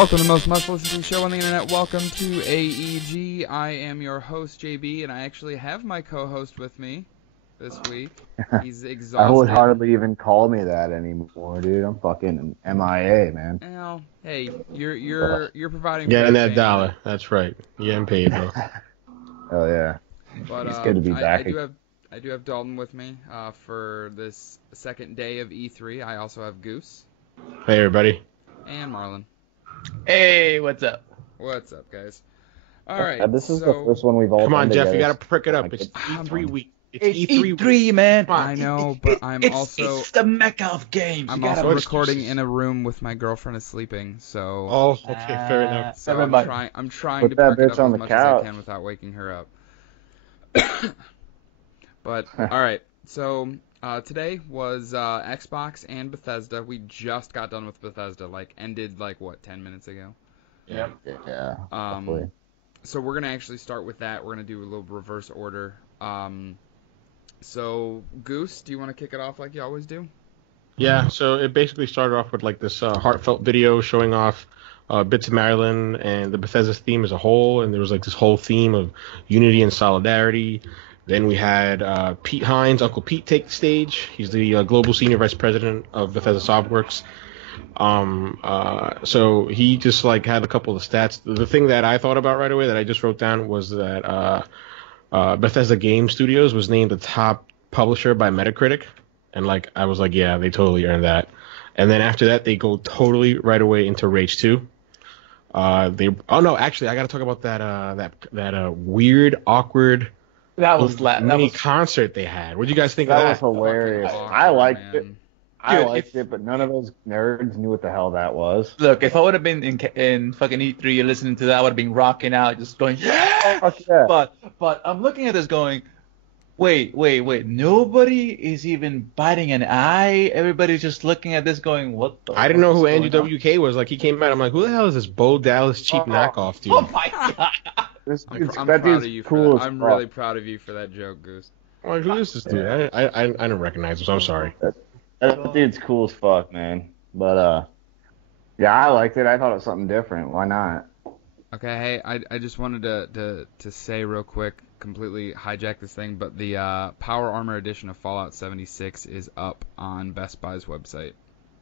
Welcome to the most must-listen to show on the internet. Welcome to AEG. I am your host, JB, and I actually have my co-host with me this week. He's exhausted. I would hardly even call me that anymore, dude. I'm fucking MIA, man. Well, hey, you're providing for Getting that fame. dollar. That's right. You're getting paid, bro. Oh yeah. But It's good to be back. I do have Dalton with me for this second day of E3. I also have Goose. Hey, everybody. And Marlon. Hey, what's up? What's up, guys? All right. This is the first one we've all Come on, done Jeff. together. You got to prick it up. Like, It's E3 week. It's E3 E3, man. I know, but it's the mecca of games. I'm also recording in a room with my girlfriend is sleeping, so. Oh, okay, fair enough. So I'm trying Put to that perk it bitch up on as the much as I couch. can without waking her up. But all right, so today was Xbox and Bethesda. We just got done with Bethesda, ended 10 minutes ago. Yep. Yeah. Hopefully. So we're gonna actually start with that. We're gonna do a little reverse order. So Goose, do you want to kick it off like you always do? Yeah, so it basically started off with this heartfelt video showing off bits of Maryland and the Bethesda theme as a whole, and there was this whole theme of unity and solidarity. Then we had Pete Hines, Uncle Pete, take the stage. He's the global senior vice president of Bethesda Softworks. So he just had a couple of stats. The thing that I thought about right away that I just wrote down was that Bethesda Game Studios was named the top publisher by Metacritic, and I was like, yeah, they totally earned that. And then after that, they go totally right away into Rage 2. Actually, I got to talk about that weird, awkward mini concert they had. What did you guys think of that? That was hilarious. Awkward, I liked man. it. I liked it, but none of those nerds knew what the hell that was. Look, if I would have been in fucking E3 and listening to that, I would have been rocking out, just going, yeah! Fuck yeah. But I'm looking at this going, wait. Nobody is even biting an eye. Everybody's just looking at this going, what the I didn't know who fuck is Andrew going on? WK was. He came out. I'm like, who the hell is this Bo Dallas cheap knockoff dude? Oh my god. I'm That proud dude's of you for cool that. as I'm fuck. really proud of you for that joke, Goose. I'm like, who is this dude? I don't recognize him, so I'm sorry. That dude's cool as fuck, man. But yeah, I liked it. I thought it was something different. Why not? Okay, hey, I just wanted to say real quick, completely hijack this thing, but the Power Armor edition of Fallout 76 is up on Best Buy's website.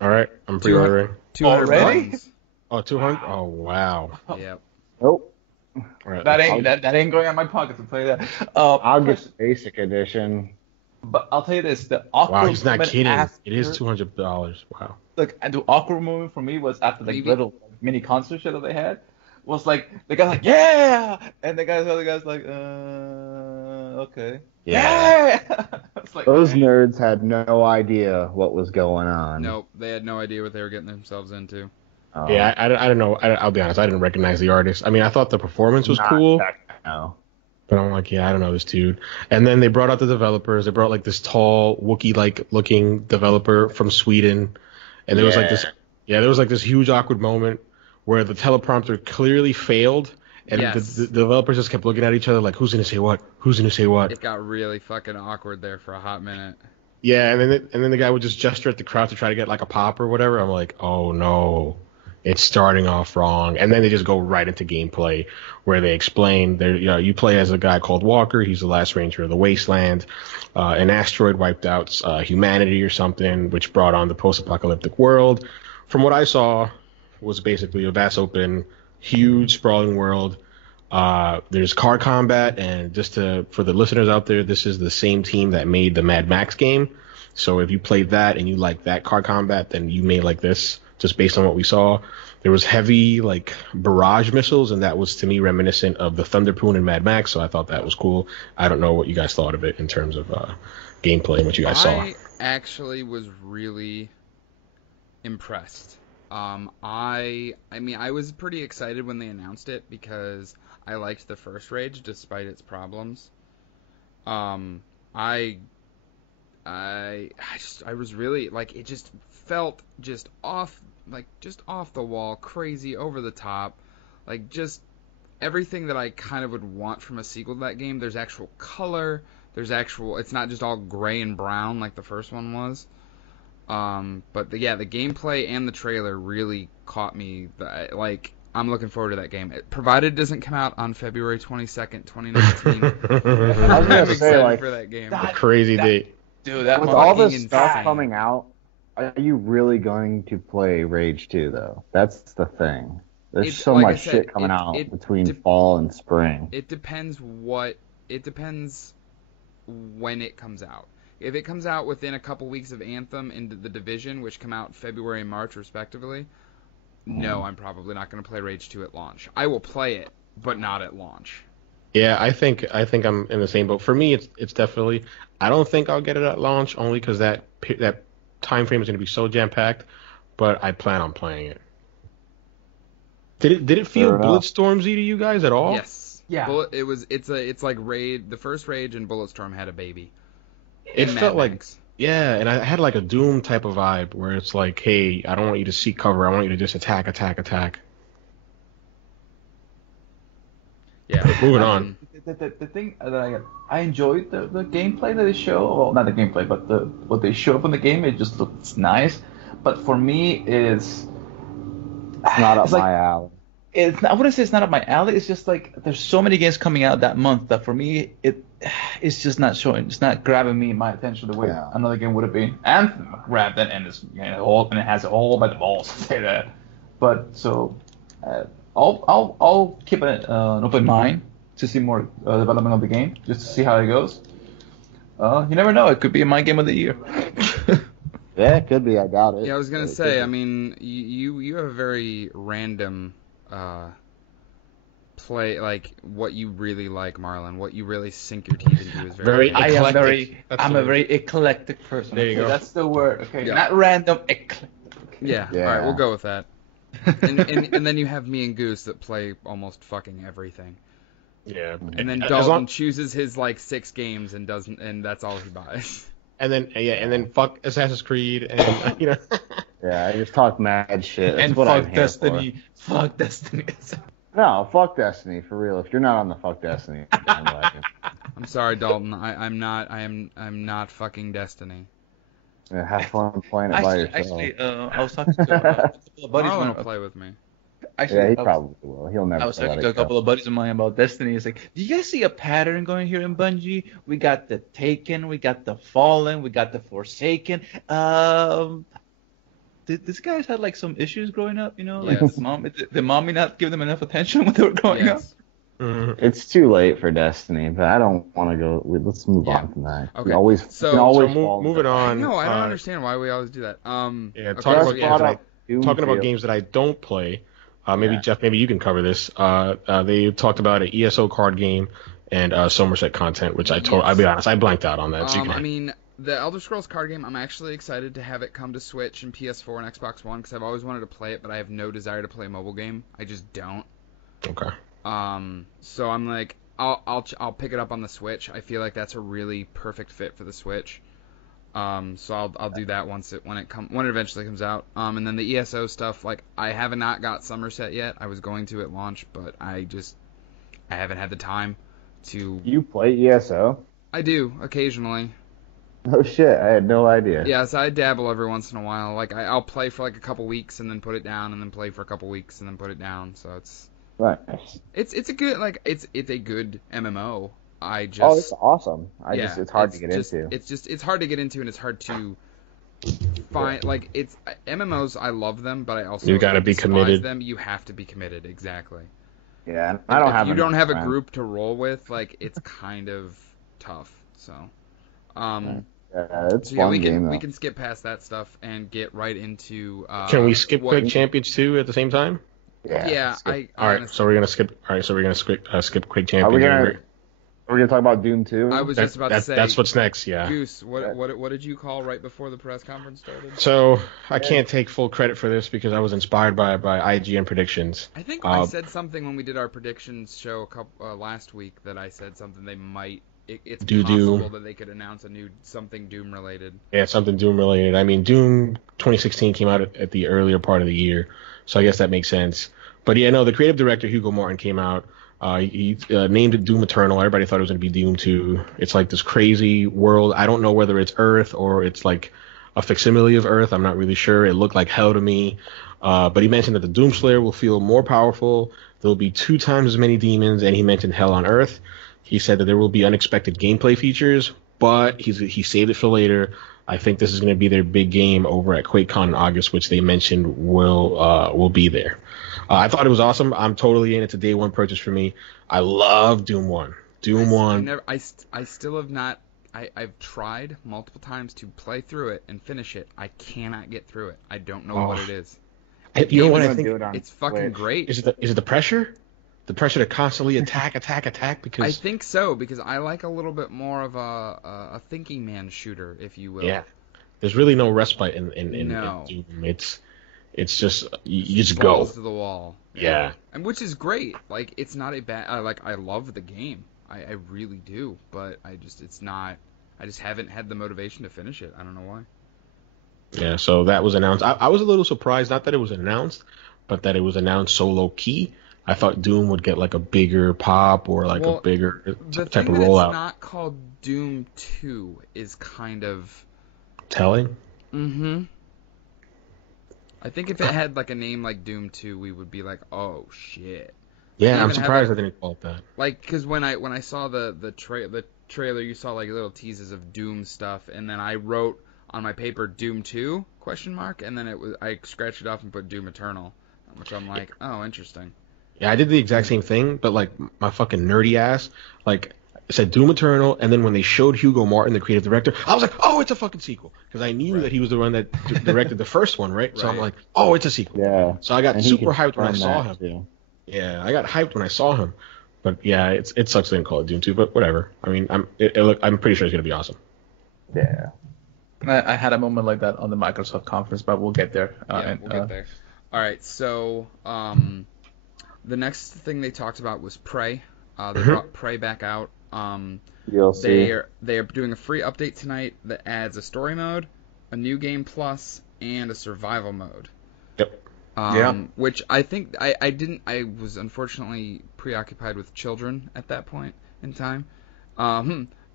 All right, I'm pre-ordering. 200 Already? bucks. Oh, 200? Oh, wow. Yep. Nope. All right, That ain't going on my pocket to play that. I'll get the basic edition. But I'll tell you this, the awkward wow, he's not moment kidding. after- It is $200. Wow. Look, and the awkward moment for me was after the Maybe. little mini concert show that they had. Was the guy's yeah, and the other guy's okay, yeah. It's Those nerds had no idea what was going on. Nope, they had no idea what they were getting themselves into. Yeah, I don't know. I'll be honest. I didn't recognize the artist. I mean, I thought the performance was cool. No. But I'm like, yeah, I don't know this dude. And then they brought out the developers. They brought this tall, Wookiee-like looking developer from Sweden. And there was this huge awkward moment where the teleprompter clearly failed. And Yes. the developers just kept looking at each other like, who's going to say what? Who's going to say what? It got really fucking awkward there for a hot minute. Yeah, and then the guy would just gesture at the crowd to try to get a pop or whatever. I'm like, oh no. It's starting off wrong, and then they just go right into gameplay, where they explain you play as a guy called Walker. He's the last ranger of the wasteland. An asteroid wiped out humanity or something, which brought on the post-apocalyptic world. From what I saw, was basically a vast open, huge sprawling world. There's car combat, and for the listeners out there, this is the same team that made the Mad Max game. So if you played that and you like that car combat, then you may like this. Just based on what we saw, there was heavy barrage missiles, and that was to me reminiscent of the Thunderpoon in Mad Max. So I thought that was cool. I don't know what you guys thought of it in terms of gameplay and what you guys saw. I actually was really impressed. I mean, I was pretty excited when they announced it because I liked the first Rage despite its problems. I was really it just felt just off the wall, crazy, over the top, just everything that I kind of would want from a sequel to that game. There's actual color, it's not just all gray and brown like the first one was. But the gameplay and the trailer really caught me. Like, I'm looking forward to that game. Provided it doesn't come out on February 22nd, 2019. I was I'm gonna say, excited like, for that game. A crazy date. Dude, that with month. all fucking this stuff insane. coming out, are you really going to play Rage 2 though? That's the thing. There's It's so like I much said, shit coming it- out it between de- fall and spring. It depends when it comes out. If it comes out within a couple weeks of Anthem and The Division, which come out February and March respectively, no, I'm probably not going to play Rage 2 at launch. I will play it, but not at launch. Yeah, I think I'm in the same boat. For me, it's definitely. I don't think I'll get it at launch only because that time frame is going to be so jam packed. But I plan on playing it. Did it feel Fair enough. Bulletstormsy to you guys at all? Yes. Yeah. It's like Raid. The first Rage and Bulletstorm had a baby. It In felt Mad like Max. yeah, and I had like a Doom type of vibe where it's like, hey, I don't want you to seek cover. I want you to just attack. Yeah. Moving on. The thing that I enjoyed the gameplay that they show. Well, not the gameplay, but what they show up in the game. It just looks nice. But for me, It's not up it's like- my alley. I wouldn't say it's not up my alley. It's just like there's so many games coming out that month that for me it's just not showing. It's not grabbing me my attention the way Yeah. another game would have been. Anthem grabbed it and it has it all by the balls to say that. But so I'll keep an open mind to see more development of the game just to see how it goes. You never know. It could be my game of the year. Yeah, it could be. I doubt it. Yeah, I was gonna But it say. could I be. mean, you have a very random play, like what you really like, Marlon. What you really sink your teeth into is Very random. I am Eclectic. That's I'm the a word. very eclectic person. There you okay? go. That's the word. Okay, Yeah. not random. Eclectic. Yeah. Yeah. All right, we'll go with that. And then you have me and Goose that play almost fucking everything. Yeah, And then as Dalton long- chooses his like 6 games and doesn't, and that's all he buys. and then fuck Assassin's Creed and you know. Yeah, I just talk mad shit. That's And what I'm fuck here Destiny. Fuck Destiny. for. No, fuck Destiny for real. If you're not on the fuck Destiny bandwagon, I'm sorry, Dalton. I'm not fucking Destiny. yeah, have fun playing it by yourself. Actually, I was talking to a couple of buddies. Marlon will play with me. Actually, Yeah, he I was- probably will. He'll never I was let talking it to a go. couple of buddies of mine about Destiny. It's like, do you guys see a pattern going here in Bungie? We got the Taken, we got the Fallen, we got the Forsaken. These guys had like some issues growing up, you know, like Yes. the mommy not giving them enough attention when they were growing up. Yes. Mhm. It's too late for Destiny, but I don't want to go. Let's move Yeah. on from that. Okay. We always, So- we can always So fall moving into- on. No, I don't uh, understand why we always do that. Yeah, Okay, talking so about Just games brought that up Doom talking about Field. games that I don't play. Maybe Yeah. Jeff, maybe you can cover this. They talked about an ESO card game and Somerset content, which I'll be honest, I blanked out on that. So you can- I mean, the Elder Scrolls card game, I'm actually excited to have it come to Switch and PS4 and Xbox One because I've always wanted to play it, but I have no desire to play a mobile game. I just don't. okay. So I'm like, I'll pick it up on the Switch. I feel like that's a really perfect fit for the Switch. So I'll do that when it eventually comes out. And then the ESO stuff, like I have not got Somerset yet. I was going to at launch, but I haven't had the time to. You play ESO? I do occasionally. Oh shit! I had no idea. Yes, I dabble every once in a while. Like I'll play for like a couple weeks and then put it down, and then play for a couple weeks and then put it down. So Nice. it's a good it's a good MMO. I just Oh, it's awesome. yeah, It's hard to get into. It's hard to get into, and it's hard to find. Like it's MMOs. I love them, but I also You gotta be despise committed. them. You have to be committed. Exactly. Yeah, and I don't if have. you enough don't have a friends. group to roll with, like it's kind of tough. So. Yeah, it's So yeah, fun we game though. can skip past that stuff and get right into. Can we skip what- Quake Champions 2 at the same time? Yeah, skip. I All right, honestly- so we're gonna skip. All right, so we're gonna skip Quake Are we Champions. gonna? We're gonna talk about Doom 2. I was just about to say. That's what's next. Yeah. Goose, what did you call right before the press conference started? So I can't take full credit for this because I was inspired by IGN predictions. I think I said something when we did our predictions show last week that I said something they might. It's Do possible Doom. that they could announce a new something Doom related. Yeah, something Doom related. I mean, Doom 2016 came out at the earlier part of the year, so I guess that makes sense. But yeah, no, the creative director Hugo Martin came out. He named it Doom Eternal. Everybody thought it was going to be Doom 2. It's like this crazy world. I don't know whether it's Earth or it's like a facsimile of Earth. I'm not really sure. It looked like hell to me. But he mentioned that the Doomslayer will feel more powerful. There will be 2 times as many demons, and he mentioned hell on Earth. He said that there will be unexpected gameplay features, but he saved it for later. I think this is going to be their big game over at QuakeCon in August, which they mentioned will be there. I thought it was awesome. I'm totally in. It's a day one purchase for me. I love Doom 1. Doom 1. I still have not. I've tried multiple times to play through it and finish it. I cannot get through it. I don't know what it is. You know what I do think? it on It's fucking Switch. great. Is it the pressure? The pressure to constantly attack? Because I think so, because I like a little bit more of a thinking man shooter, if you will. yeah, there's really no respite in No. Doom. It's just you just go. Balls to the wall. Yeah. And which is great. Like, it's not a bad. I love the game. I really do. But it's not. I just haven't had the motivation to finish it. I don't know why. Yeah, so that was announced. I was a little surprised, not that it was announced, but that it was announced so low key. I thought Doom would get like a bigger pop or like a bigger The type thing of that rollout. it's not called Doom 2 is kind of. Telling? Mm-hmm. I think if it had like a name like Doom 2, we would be like, oh shit. Yeah, They I'm even surprised have, I didn't call it that. Like, because when I saw the trailer, you saw like little teases of Doom stuff, and then I wrote on my paper Doom 2 ? And then I scratched it off and put Doom Eternal, which I'm like, oh, interesting. Yeah, I did the exact same thing, but like my fucking nerdy ass, like it said Doom Eternal, and then when they showed Hugo Martin, the creative director, I was like, oh, it's a fucking sequel, because I knew that he was the one that directed the first one, right? So I'm Right. like, oh, it's a sequel. Yeah. So I got And he super hyped when I confirmed saw that, him. too. Yeah, I got hyped when I saw him. But yeah, it sucks they didn't call it Doom 2, but whatever. I mean, I'm pretty sure it's gonna be awesome. Yeah. I had a moment like that on the Microsoft conference, but we'll get there. Yeah, we'll get there. All right, so the next thing they talked about was Prey. They brought Prey back out. You'll see. They are doing a free update tonight that adds a story mode, a new game plus, and a survival mode. Yep. Which I think I was unfortunately preoccupied with children at that point in time.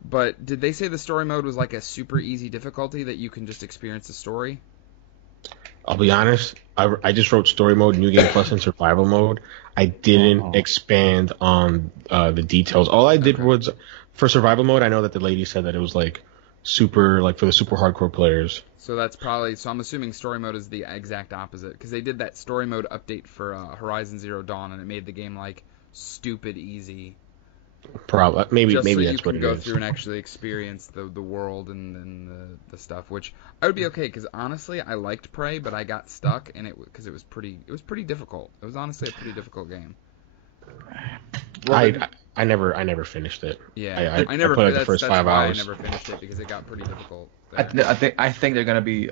But did they say the story mode was like a super easy difficulty that you can just experience the story? I'll be honest. I just wrote story mode, new game plus, and survival mode. I didn't expand on the details. All I did was for survival mode. I know that the lady said that it was like super, like for the super hardcore players. So that's probably. So I'm assuming story mode is the exact opposite, because they did that story mode update for Horizon Zero Dawn, and it made the game like stupid easy. Probably, maybe Just so that's you what can it go is. through and actually experience the world and the stuff, which I would be okay, because honestly I liked Prey, but I got stuck in it because it was pretty difficult. It was honestly a pretty difficult game. I never finished it. Yeah, I played like the first 5 why hours. I never finished it, because it got pretty difficult. I think they're gonna be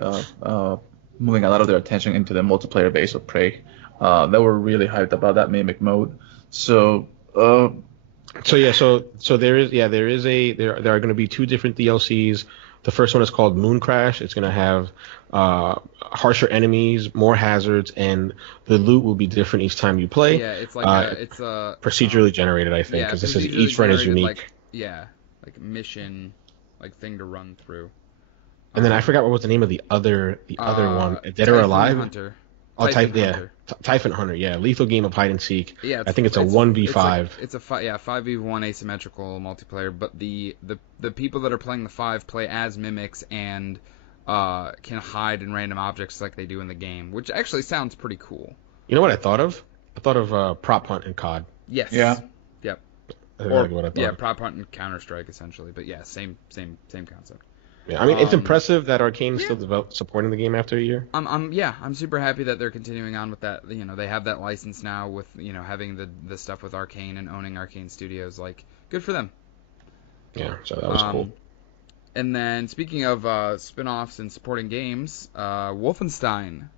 moving a lot of their attention into the multiplayer base of Prey. They were really hyped about that mimic mode. So there are going to be 2 different DLCs. The first one is called Moon Crash. It's going to have harsher enemies, more hazards, and the loot will be different each time you play. Yeah, it's like it's procedurally generated, I think, because this is procedurally each run is generated, unique. like mission, like thing to run through. And then I forgot what was the name of the other one, Dead or Typhoon Alive. Hunter. Oh, Hunter. Typhon Hunter. Yeah, lethal game of hide and seek. Yeah, I think it's a 1v5. It's a 5v1 asymmetrical multiplayer, but the people that are playing the 5 play as mimics and can hide in random objects like they do in the game, which actually sounds pretty cool. You know what I thought of? I thought of Prop Hunt and COD. Yes. Yeah. Yep. That's exactly what I thought. Yeah, Prop Hunt and Counter Strike essentially, but yeah, same concept. Yeah, I mean, it's impressive that Arcane is still supporting the game after a year. I'm super happy that they're continuing on with that. You know, they have that license now with, you know, having the stuff with Arcane and owning Arcane Studios. Like, good for them. Yeah, so that was cool. And then speaking of spin-offs and supporting games, Wolfenstein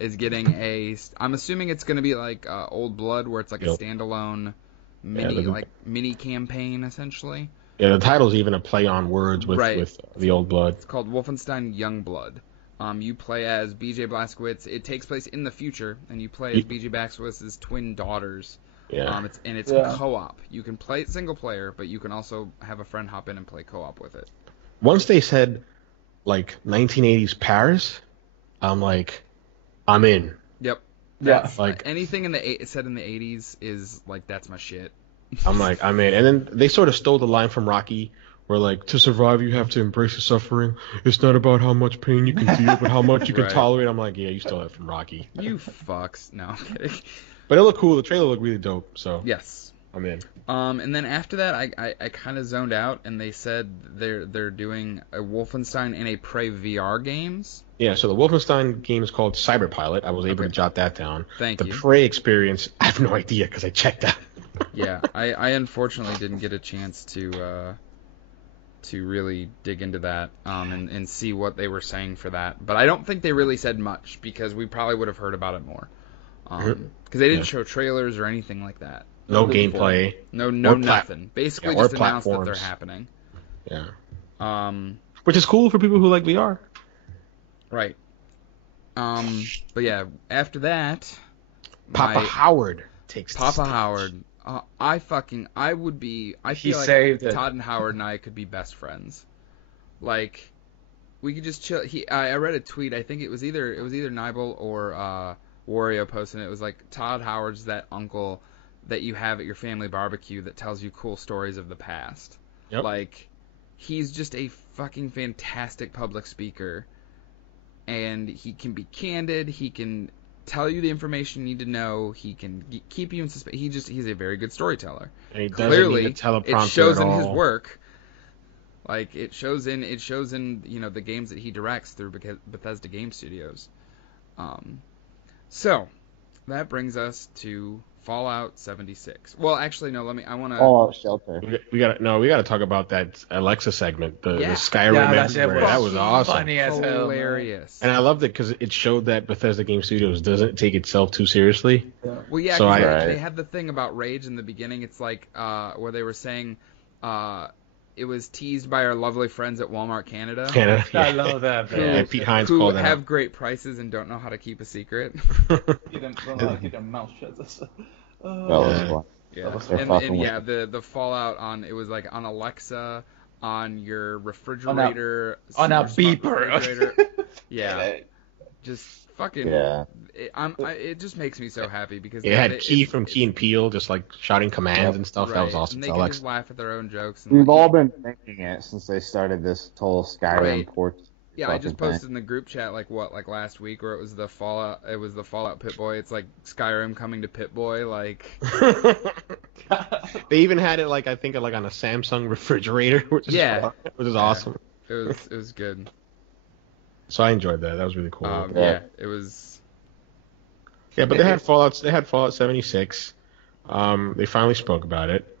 is getting I'm assuming it's going to be like Old Blood, where it's like a standalone mini campaign essentially. Yeah, the title's even a play on words with the Old Blood. It's called Wolfenstein Youngblood. You play as BJ Blazkowicz. It takes place in the future, and you play as BJ Blazkowicz's twin daughters. Yeah. It's co-op. You can play it single player, but you can also have a friend hop in and play co-op with it. Once they said like 1980s Paris, I'm like, I'm in. Yep. Yeah. That's Like anything in the set in the 80s is like that's my shit. I'm like, I'm in. And then they sort of stole the line from Rocky, where like to survive you have to embrace the suffering. It's not about how much pain you can feel, but how much you can Right. tolerate. I'm like, yeah, you stole that from Rocky. You fucks. No, I'm kidding. But it looked cool. The trailer looked really dope. So Yes. I'm in. And then after that, I kind of zoned out, and they said they're doing a Wolfenstein and a Prey VR games. Yeah, so the Wolfenstein game is called Cyberpilot. I was able to jot that down. Thank the you. Prey experience, I have no idea because I checked out. Yeah, I unfortunately didn't get a chance to really dig into that and see what they were saying for that. But I don't think they really said much because we probably would have heard about it more. Because they didn't show trailers or anything like that. No gameplay. No, Or nothing. Basically, or just announced that they're platforms. happening. Yeah. Which is cool for people who like VR. Right. But yeah, after that, Papa Howard takes the Papa stage. Howard. I He feel like saved it. Todd and Howard and I could be best friends. Like, we could just chill. I read a tweet. I think it was either Nibel or Wario posted it. It was like Todd Howard's that uncle that you have at your family barbecue that tells you cool stories of the past. Yep. Like, he's just a fucking fantastic public speaker, and he can be candid. He can tell you the information you need to know. He can keep you in suspense. He's a very good storyteller. And he doesn't Clearly, need a teleprompter it shows at in his all. work. Like it shows in the games that he directs through Bethesda Game Studios. So that brings us to Fallout 76. Well, actually, no. I want to. Fallout Shelter. We gotta talk about that Alexa segment, the Yeah. Skyrim Yeah, that everywhere. shit That was awesome. funny as hell, man. Hilarious. And I loved it because it showed that Bethesda Game Studios doesn't take itself too seriously. Well, yeah, So 'cause I- they had the thing about Rage in the beginning. It's like where they were saying it was teased by our lovely friends at Walmart Canada. Canada. I love that, Who, man. Yeah, Pete Hines who called that have out. great prices and don't know how to keep a secret. Keep their mouth shut. That was fun. Yeah, They're fucking and yeah, the Fallout on it was like on Alexa, on your refrigerator, on a your smart beeper. refrigerator. Yeah, just fucking. Yeah. It just makes me so happy because It had Key from Key and Peele just like shouting commands and stuff. That was right, awesome. And they So can Alexa. just laugh at their own jokes. And We've like, all been thinking it since they started this whole Skyrim Right. port. yeah, I just fucking posted in the group chat like last week where it was the Fallout Pit-Boy. It's like Skyrim coming to Pit-Boy. Like They even had it like I think like on a Samsung refrigerator, which is awesome. it was good. So I enjoyed that. That was really cool. Yeah, it was. Yeah, but they had Fallout. They had Fallout 76. They finally spoke about it.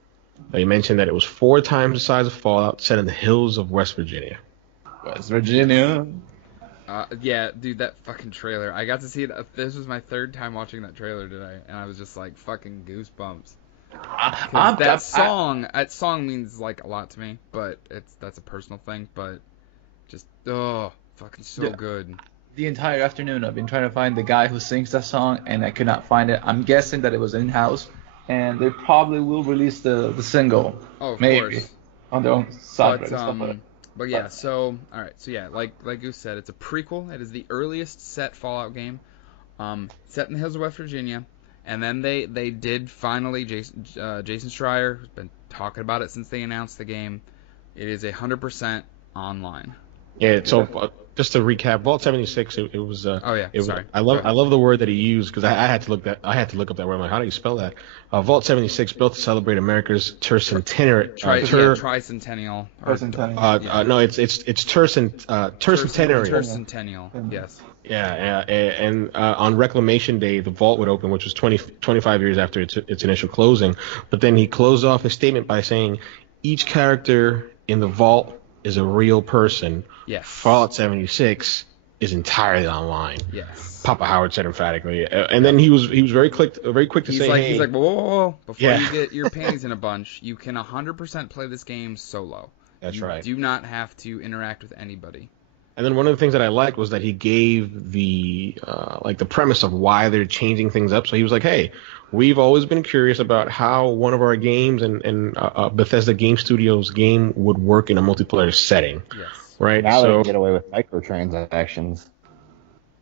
They mentioned that it was 4 times the size of Fallout, set in the hills of West Virginia. West Virginia. Yeah, dude, that fucking trailer. I got to see it. This was my 3rd time watching that trailer today, and I was just like fucking goosebumps. That song means like a lot to me, but that's a personal thing. But just fucking so Yeah. good. The entire afternoon I've been trying to find the guy who sings that song and I could not find it. I'm guessing that it was in-house and they probably will release the single. Oh, of maybe. course. On their own side. But yeah, so all right, so yeah, like Goose said, it's a prequel. It is the earliest set Fallout game, set in the hills of West Virginia, and then they did finally Jason Schreier, who's been talking about it since they announced the game. It is 100% online. Yeah. So just to recap, Vault 76. It was. Sorry. I love the word that he used because I had to look up that word. I'm like, how do you spell that? Vault 76 built to celebrate America's tercentennial. Tricentennial. No, it's tercentenary. Tercentennial. Yes. Yeah, and on Reclamation Day, the vault would open, which was 25 years after its initial closing. But then he closed off his statement by saying, each character in the vault is a real person. Yes. Fallout 76 is entirely online. Yes. Papa Howard said emphatically, and then he was very quick to say, hey, he's like, whoa. Before Yeah. you get your panties in a bunch, you can 100% play this game solo. That's you right. do not have to interact with anybody. And then one of the things that I liked was that he gave the the premise of why they're changing things up. So he was like, hey, we've always been curious about how one of our games and Bethesda Game Studios game would work in a multiplayer setting. Yes. right? Now they So can get away with microtransactions.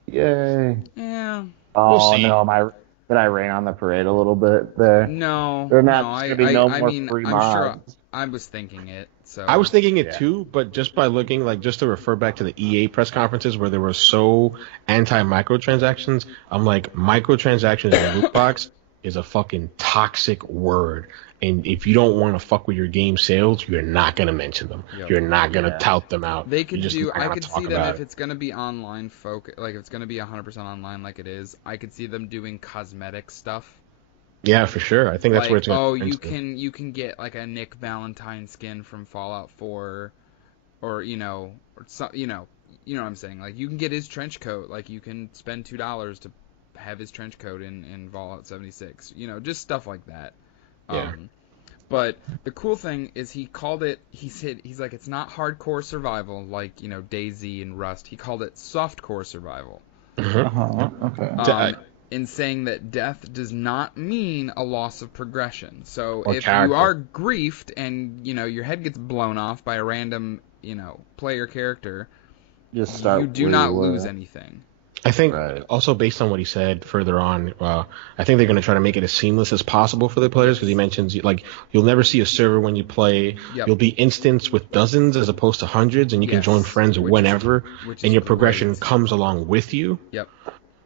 Yay. Yeah. we'll Oh see. no, did I rain on the parade a little bit there? No, They're no. not just gonna be no I more mean, free I'm sure mods. I was thinking it. I So was thinking it Yeah. too, but just by looking, like, just to refer back to the EA press conferences where they were so anti-microtransactions, I'm like, microtransactions in a loot box is a fucking toxic word. And if you don't want to fuck with your game sales, you're not going to mention them. Yep. You're not going to Yeah. tout them out. they You're could just do. not I going could to talk see them about if it. it's gonna be online like if it's gonna be 100% online like it is. I could see them doing cosmetic stuff. Yeah, for sure. I think that's Like, where it's going oh, to you can get like a Nick Valentine skin from Fallout 4, or you know what I'm saying. Like, you can get his trench coat. Like, you can spend $2 to have his trench coat in Fallout 76. Just stuff like that. Yeah. But the cool thing is he called it. He's like, it's not hardcore survival like DayZ and Rust. He called it softcore survival. Okay. In saying that death does not mean a loss of progression. So Or if character. you are griefed and your head gets blown off by a random player character, Just start you do where not you were. lose anything. I think Right. also based on what he said further on, I think they're going to try to make it as seamless as possible for the players because he mentions like you'll never see a server when you play. Yep. You'll be instanced with dozens as opposed to hundreds, and you can Yes, join friends which is- whenever, which is and your progression great. comes along with you. Yep.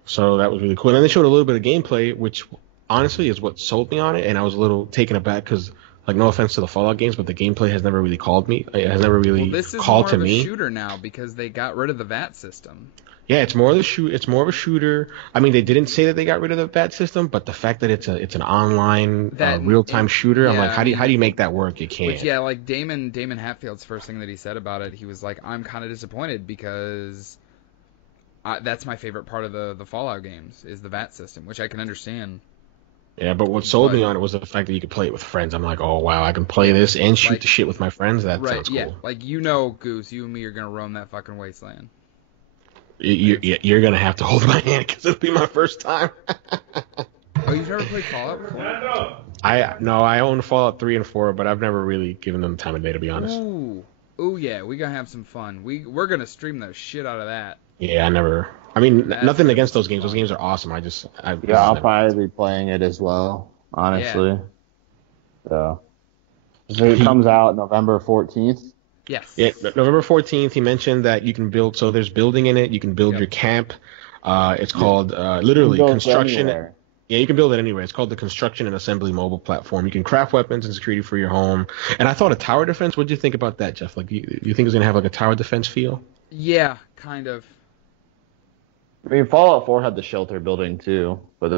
So that was really cool. And then they showed a little bit of gameplay, which honestly is what sold me on it, and I was a little taken aback because. Like, no offense to the Fallout games, but the gameplay has never really called me. It has never really Well, this is called more to of a me. shooter now because they got rid of the VAT system. Yeah, it's more of the shoot. It's more of a shooter. I mean, they didn't say that they got rid of the bat system, but the fact that it's an online real time shooter, I'm like, how do you make that work? You can't. Which, yeah, like Damon Hatfield's first thing that he said about it, he was like, I'm kind of disappointed because that's my favorite part of the Fallout games is the VAT system, which I can understand. Yeah, but what sold me on it was the fact that you could play it with friends. I'm like, oh wow, I can play this and shoot the shit with my friends. That sounds cool. Yeah, like Goose, you and me are gonna roam that fucking wasteland. You're gonna have to hold my hand because it'll be my first time. Oh, you've never played Fallout before? I own Fallout 3 and 4, but I've never really given them time of day to be honest. Ooh, yeah, we gonna have some fun. We're gonna stream the shit out of that. Yeah, I mean, nothing against those games. Those games are awesome. I'll probably be playing it as well, honestly. Yeah. So it comes out November 14th. Yes. Yeah, November 14th. He mentioned that you can build. So there's building in it. You can build your camp. It's called literally construction. Anywhere. Yeah, you can build it anywhere. It's called the Construction and Assembly mobile platform. You can craft weapons and security for your home. And I thought a tower defense. What do you think about that, Jeff? Like, you think it's gonna have like a tower defense feel? Yeah, kind of. I mean, Fallout 4 had the shelter building too, but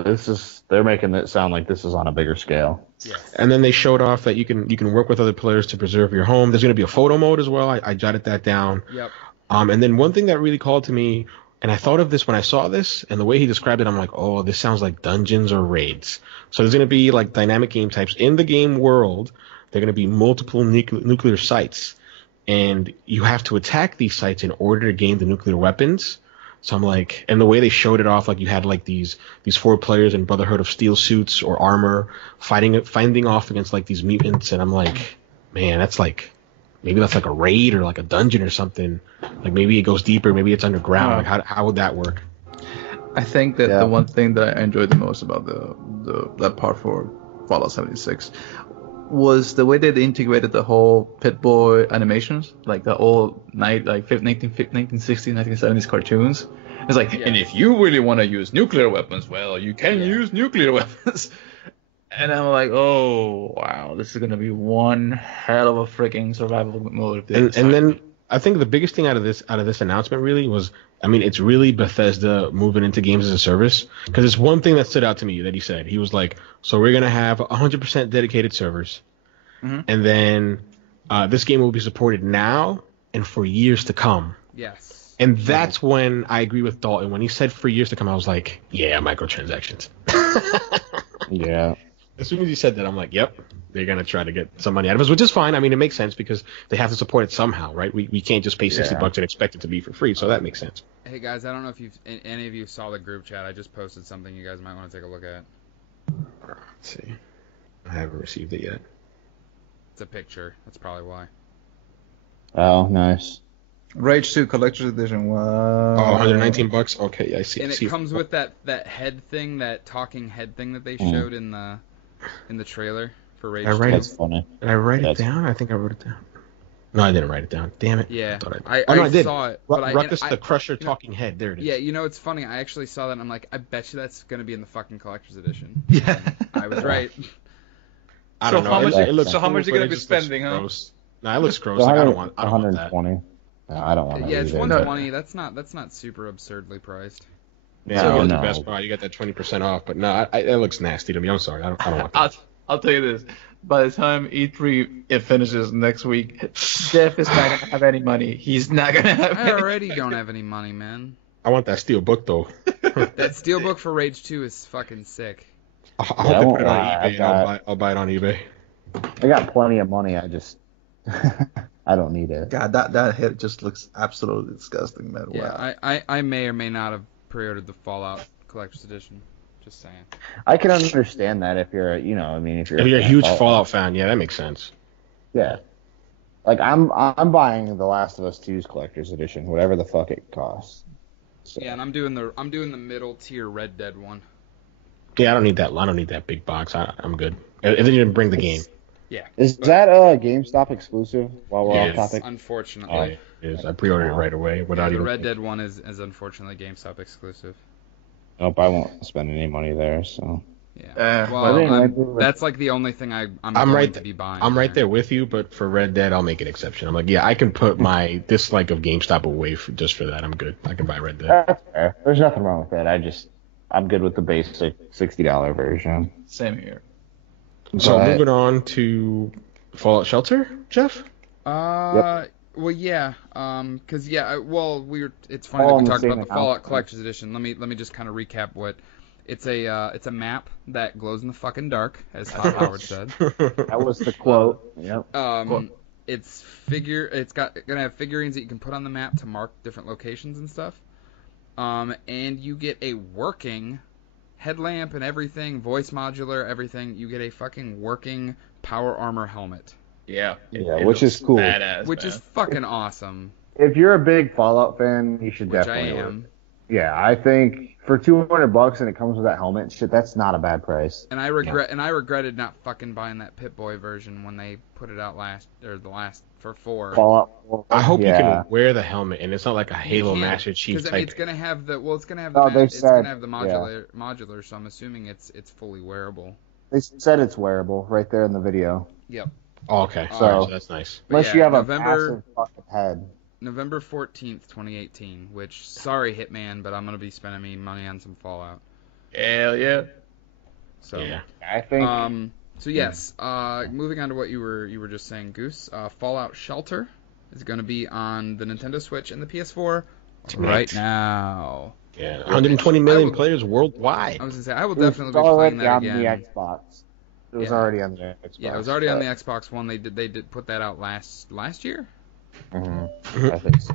they're making it sound like this is on a bigger scale. Yes. And then they showed off that you can work with other players to preserve your home. There's going to be a photo mode as well. I jotted that down. Yep. And then one thing that really called to me, and I thought of this when I saw this, and the way he described it, I'm like, oh, this sounds like dungeons or raids. So there's going to be like dynamic game types in the game world. There are going to be multiple nuclear sites, and you have to attack these sites in order to gain the nuclear weapons. So I'm like, and the way they showed it off, like you had like these 4 players in Brotherhood of Steel suits or armor fighting off against like these mutants, and I'm like, man, maybe that's like a raid or like a dungeon or something. Like maybe it goes deeper, maybe it's underground. Like how would that work? I think that the one thing that I enjoyed the most about that part for Fallout 76 was the way they integrated the whole Pit Boy animations, like the old 1960s, 1970s cartoons. It's like, and if you really want to use nuclear weapons, well, you can use nuclear weapons. And I'm like, oh, wow, this is going to be one hell of a freaking survival mode. And then I think the biggest thing out of this announcement really was, I mean, it's really Bethesda moving into games as a service. Because it's one thing that stood out to me that he said. He was like, so we're going to have 100% dedicated servers. Mm-hmm. And then this game will be supported now and for years to come. Yes. And that's when I agree with Dalton. When he said for years to come, I was like, yeah, microtransactions. Yeah. As soon as he said that, I'm like, yep, they're going to try to get some money out of us, which is fine. I mean, it makes sense because they have to support it somehow, right? We can't just pay $60 and expect it to be for free, so that makes sense. Hey, guys, I don't know if any of you saw the group chat. I just posted something you guys might want to take a look at. Let's see. I haven't received it yet. It's a picture. That's probably why. Oh, nice. Rage 2 Collector's Edition. Wow. Oh, $119. Okay, I see. And I it see. comes with that head thing, that talking head thing that they showed in the trailer for Rage 2. That's funny. Did I write it down? I think I wrote it down. No, I didn't write it down. Damn it. Yeah, I did. saw it. But Ruckus the Crusher talking head. There it is. Yeah, it's funny. I actually saw that, and I'm like, I bet you that's going to be in the fucking Collector's Edition. Yeah. And I was right. I don't know. How much are you going to be just spending, huh? Gross. No, it looks gross. Like, I don't want that. 120. No, I don't want it. Yeah, it's either. 120. That's not super absurdly priced. Yeah, No, you get no. the Best Buy. You got that 20% off. But no, it looks nasty to me. I'm sorry. I don't want that. I'll tell you this. By the time E3 it finishes next week, Jeff is not gonna have any money. He's not gonna have. I already don't have any money, man. I want that steel book though. That steelbook for Rage 2 is fucking sick. I hope they put it on eBay. And I'll buy it on eBay. I got plenty of money. I just I don't need it. God, that head just looks absolutely disgusting, man. Yeah, Wow. I may or may not have pre-ordered the Fallout Collector's Edition. Just saying. I can understand that if you're, if you're a huge Fallout fan, yeah, that makes sense. Yeah. Like I'm buying The Last of Us 2's Collector's Edition, whatever the fuck it costs. So. Yeah, and I'm doing the middle tier Red Dead one. Yeah, I don't need that. I don't need that big box. I'm good. And then you didn't bring the game. Yeah. Is that a GameStop exclusive? While we're off topic. Unfortunately. Oh, it is. I pre-ordered it right away without the even. Red Dead one is unfortunately GameStop exclusive. Nope, I won't spend any money there. So. Yeah. That's like the only thing I'm going to be buying. I'm right there with you, but for Red Dead, I'll make an exception. I'm like, yeah, I can put my dislike of GameStop away just for that. I'm good. I can buy Red Dead. That's fair. There's nothing wrong with that. I'm good with the basic $60 version. Same here. So moving on to Fallout Shelter, Jeff? Yep. Well, yeah. It's funny that All we in the talked same about the Fallout house. Collector's Edition. Let me just kind of recap what it's a map that glows in the fucking dark, as Todd Howard said. That was the quote. Yep. It's gonna have figurines that you can put on the map to mark different locations and stuff. And you get a working headlamp and everything, voice modular, everything. You get a fucking working power armor helmet. Yeah. Yeah, which is cool. Badass, which is fucking awesome. If you're a big Fallout fan, you should definitely. Which I am. Yeah, I think for $200 and it comes with that helmet, shit, that's not a bad price. And I regretted not fucking buying that Pip-Boy version when they put it out for 4. Fallout 4. I hope you can wear the helmet, and it's not like a Halo Master Chief type. Because it's gonna have the modular, so I'm assuming it's fully wearable. They said it's wearable right there in the video. Yep. Oh, okay. So that's nice. Unless you have a massive fucking head. November 14th, 2018, which, sorry, Hitman, but I'm going to be spending me money on some Fallout. Hell yeah. So, yeah. I think... So, yes, moving on to what you were just saying, Goose, Fallout Shelter is going to be on the Nintendo Switch and the PS4 right now. Yeah, 120 million players worldwide. I was going to say, I will definitely be playing that again. It was already on the Xbox. It was already on the Xbox. Yeah, it was already on the Xbox One. They did put that out last year? Mm-hmm. I think so.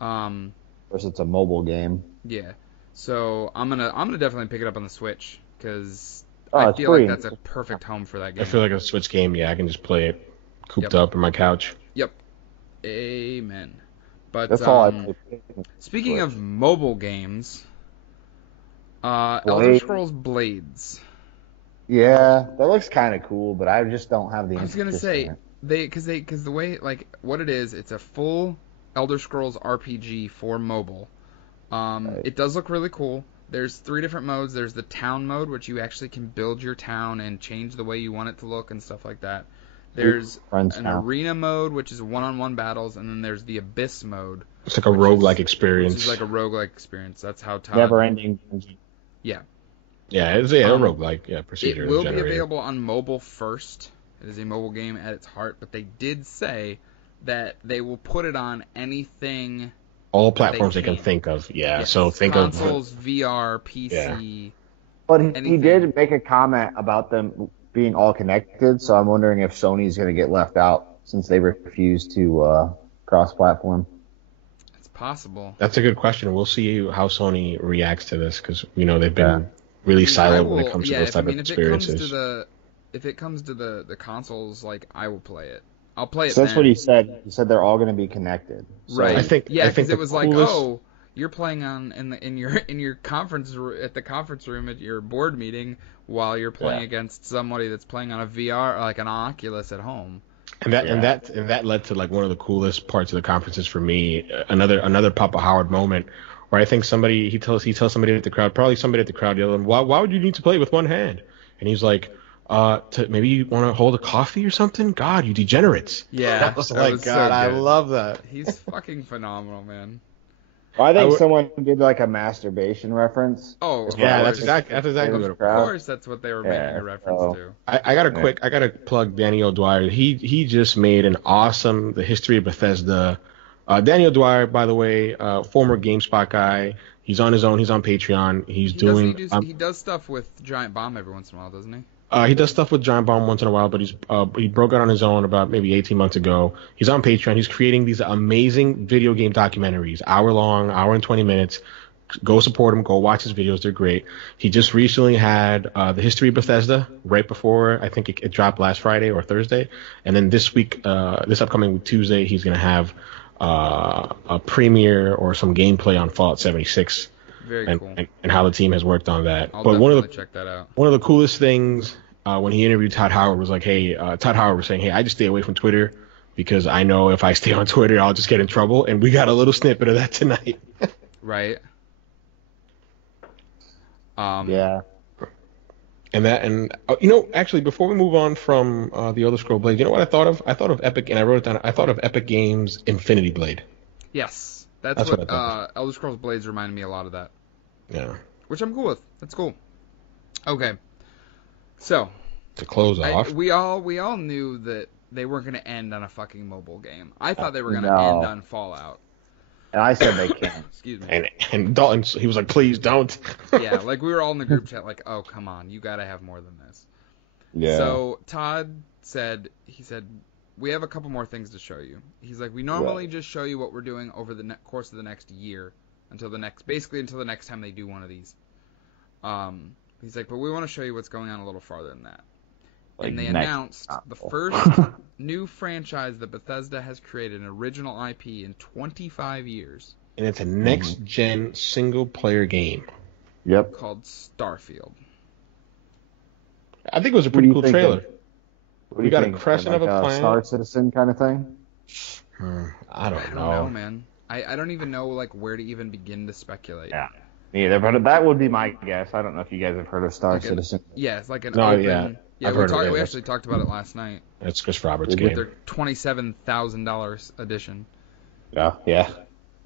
Of course, it's a mobile game. Yeah, so I'm gonna definitely pick it up on the Switch because I feel like that's a perfect home for that game. I feel like a Switch game. Yeah, I can just play it cooped up on my couch. Yep. Amen. But that's all I play. Speaking of mobile games, Elder Scrolls Blades. Yeah, that looks kind of cool, but I just don't have the. I was gonna say. Because the way, like, what it is, it's a full Elder Scrolls RPG for mobile. Right. It does look really cool. There's 3 different modes. There's the town mode, which you actually can build your town and change the way you want it to look and stuff like that. There's an arena mode, which is one-on-one battles, and then there's the abyss mode. It's like a roguelike experience. It's like a roguelike experience. That's how Todd... Never-ending. Yeah. Yeah, it's a roguelike procedure. It will be available on mobile first. It is a mobile game at its heart, but they did say that they will put it on anything. All platforms they can think of. Yeah, yes. So think consoles, of VR, PC. Yeah. But he did make a comment about them being all connected, so I'm wondering if Sony's going to get left out since they refuse to cross-platform. It's possible. That's a good question. We'll see how Sony reacts to this because they've been really silent when it comes to those type of experiences. If it comes to the consoles, like, I will play it. I'll play it. So that's then. what he said. He said they're all going to be connected. So, Right. I think because it was like, coolest... oh, you're playing on in your conference at the conference room at your board meeting while you're playing against somebody that's playing on a VR like an Oculus at home. And that led to like one of the coolest parts of the conferences for me. Another Papa Howard moment where I think he tells somebody at the crowd, probably somebody at the crowd, yelled, "Why would you need to play with one hand?" And he's like, maybe you want to hold a coffee or something? God, you degenerates. Yeah, that was God, so I love that. He's fucking phenomenal, man. I think someone did like a masturbation reference. Oh, yeah, that's exactly what it was. Of course, that's what they were making a reference to. I gotta plug Danny O'Dwyer. He just made an awesome The History of Bethesda. Danny O'Dwyer, by the way, former GameSpot guy. He's on his own. He's on Patreon. He does stuff with Giant Bomb every once in a while, doesn't he? He does stuff with Giant Bomb once in a while, but he broke out on his own about maybe 18 months ago. He's on Patreon. He's creating these amazing video game documentaries, hour and 20 minutes. Go support him. Go watch his videos. They're great. He just recently had The History of Bethesda right before, I think it dropped last Friday or Thursday. And then this week, this upcoming Tuesday, he's going to have a premiere or some gameplay on Fallout 76. Very cool. And how the team has worked on that. I'll but check that out. One of the coolest things when he interviewed Todd Howard was like, hey, Todd Howard was saying, hey, I just stay away from Twitter because I know if I stay on Twitter, I'll just get in trouble. And we got a little snippet of that tonight. Right. Yeah. And actually, before we move on from the Elder Scrolls Blade, you know what I thought of? I thought of Epic, and I wrote it down. I thought of Epic Games' Infinity Blade. Yes. That's what Elder Scrolls Blades reminded me a lot of that. Yeah. Which I'm cool with. That's cool. Okay. So. To close off. We all knew that they weren't going to end on a fucking mobile game. I thought they were going to end on Fallout. And I said they can't. Excuse me. And Dalton, he was like, please don't. Yeah, like we were all in the group chat like, oh, come on. You got to have more than this. Yeah. So Todd said, we have a couple more things to show you. He's like, we normally just show you what we're doing over the course of the next year until the next time they do one of these. He's like, but we want to show you what's going on a little farther than that. Like, and they announced the first new franchise that Bethesda has created, an original IP in 25 years. And it's a next-gen single-player game. Yep. Called Starfield. I think it was a pretty cool trailer. We got a crescent of a planet. Star Citizen kind of thing? I don't know, man. I don't even know like where to even begin to speculate. Yeah. Neither, but that would be my guess. I don't know if you guys have heard of Star Citizen. Yeah, it's like an open... Yeah, we actually talked about it last night. It's Chris Roberts' game. Their $27,000 edition. Yeah.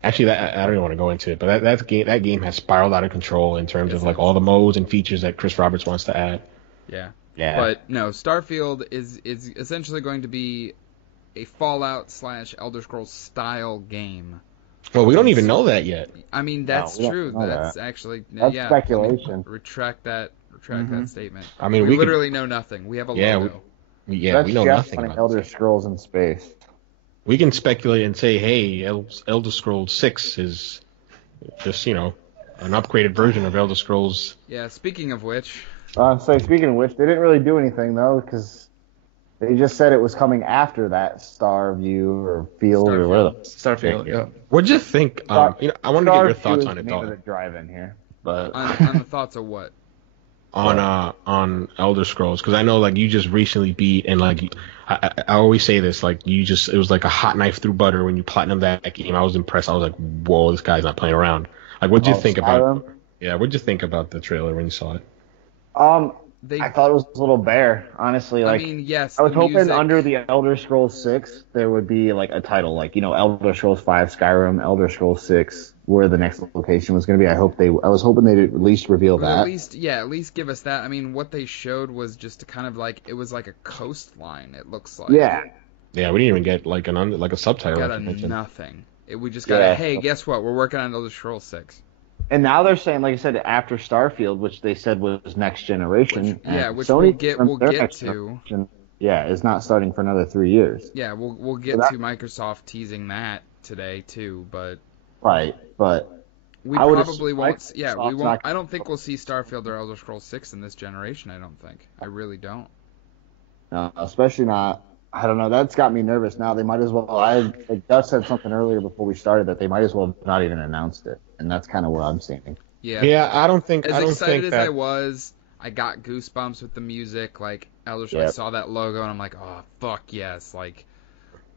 Actually, I don't even want to go into it, but that game has spiraled out of control in terms of like all the modes and features that Chris Roberts wants to add. Yeah. But no, Starfield is essentially going to be a Fallout / Elder Scrolls style game. Well, we don't even know that yet. I mean, that's true. That's actually speculation. Retract that statement. I mean, we literally know nothing. We have a logo. We know nothing about Elder Scrolls in space. We can speculate and say, hey, Elder Scrolls 6 is just, an upgraded version of Elder Scrolls. Yeah, speaking of which... speaking of which, they didn't really do anything, though, because they just said it was coming after that Starview or Field or whatever. Starfield, yeah. What'd you think? I want to get your thoughts on it, though. The drive-in here, but on the thoughts of what? On Elder Scrolls, because I know like you just recently beat, and like I always say this, like it was like a hot knife through butter when you platinum that game. I was impressed. I was like, whoa, this guy's not playing around. Like, what'd you think about? Yeah, what'd you think about the trailer when you saw it? I thought it was a little bare, honestly. Like, I mean, yes. I was hoping under the Elder Scrolls 6 there would be like a title, like Elder Scrolls 5 Skyrim, Elder Scrolls 6, where the next location was going to be. I was hoping they'd at least reveal that. At least give us that. I mean, what they showed was just kind of like it was like a coastline. It looks like. Yeah. Yeah, we didn't even get like a subtitle. We got nothing. We just got hey, guess what? We're working on Elder Scrolls 6. And now they're saying, like I said, after Starfield, which they said was next generation. Which Sony we'll get to. Is not starting for another 3 years. Yeah, we'll get to Microsoft teasing that today too, but. Right, but. We probably won't. Yeah, we won't. I don't think we'll see Starfield or Elder Scrolls 6 in this generation. I don't think. I really don't. No, especially not I don't know. That's got me nervous now. They might as well. Like Gus said something earlier before we started that they might as well have not even announced it, and that's kind of what I'm seeing. Yeah. Yeah, I don't think. As I don't excited think as that. I was, I got goosebumps with the music. Like I Yep. saw that logo and I'm like, oh fuck yes, like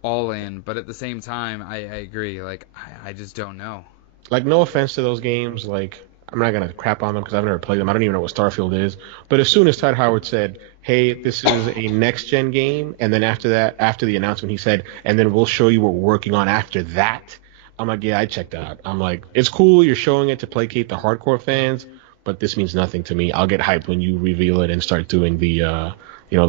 all in. But at the same time, I agree. Like I just don't know. Like, no offense to those games. Like, I'm not gonna crap on them because I've never played them. I don't even know what Starfield is. But as soon as Todd Howard said, "Hey, this is a next gen game," and then after that, after the announcement, he said, "And then we'll show you what we're working on after that." I'm like, yeah, I checked out. I'm like, it's cool. You're showing it to placate the hardcore fans, but this means nothing to me. I'll get hyped when you reveal it and start doing the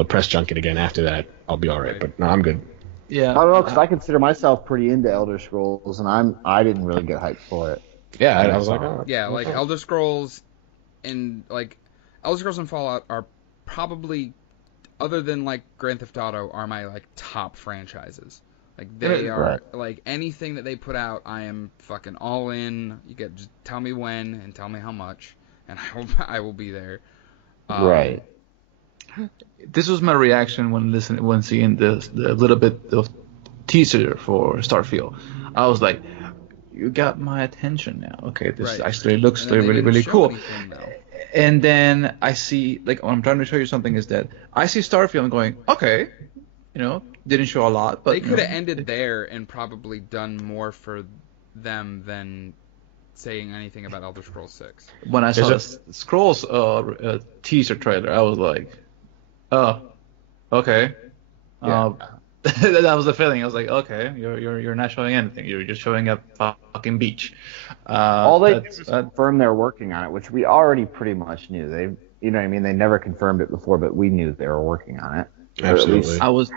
press junket again. After that, I'll be all right. But no, I'm good. Yeah. I don't know because I consider myself pretty into Elder Scrolls, and I didn't really get hyped for it. Yeah, I was like, oh. Yeah, like Elder Scrolls and Fallout are probably, other than like Grand Theft Auto, are my like top franchises. Like they are Right. like anything that they put out, I am fucking all in. Just tell me when and tell me how much, and I will be there. Right. This was my reaction when seeing the little bit of teaser for Starfield. I was like, you got my attention now. Okay, this Right. actually looks And then they really, didn't really show cool. anything, though. And then I see, like, what I'm trying to show you something is that I see Starfield and going, okay, didn't show a lot, but They could have ended there and probably done more for them than saying anything about Elder Scrolls 6. When I saw the Scrolls teaser trailer, I was like, oh, okay. Yeah. That was the feeling. I was like, okay, you're not showing anything. You're just showing a fucking beach. All they did was confirm they're working on it, which we already pretty much knew. They never confirmed it before, but we knew they were working on it. Absolutely. I was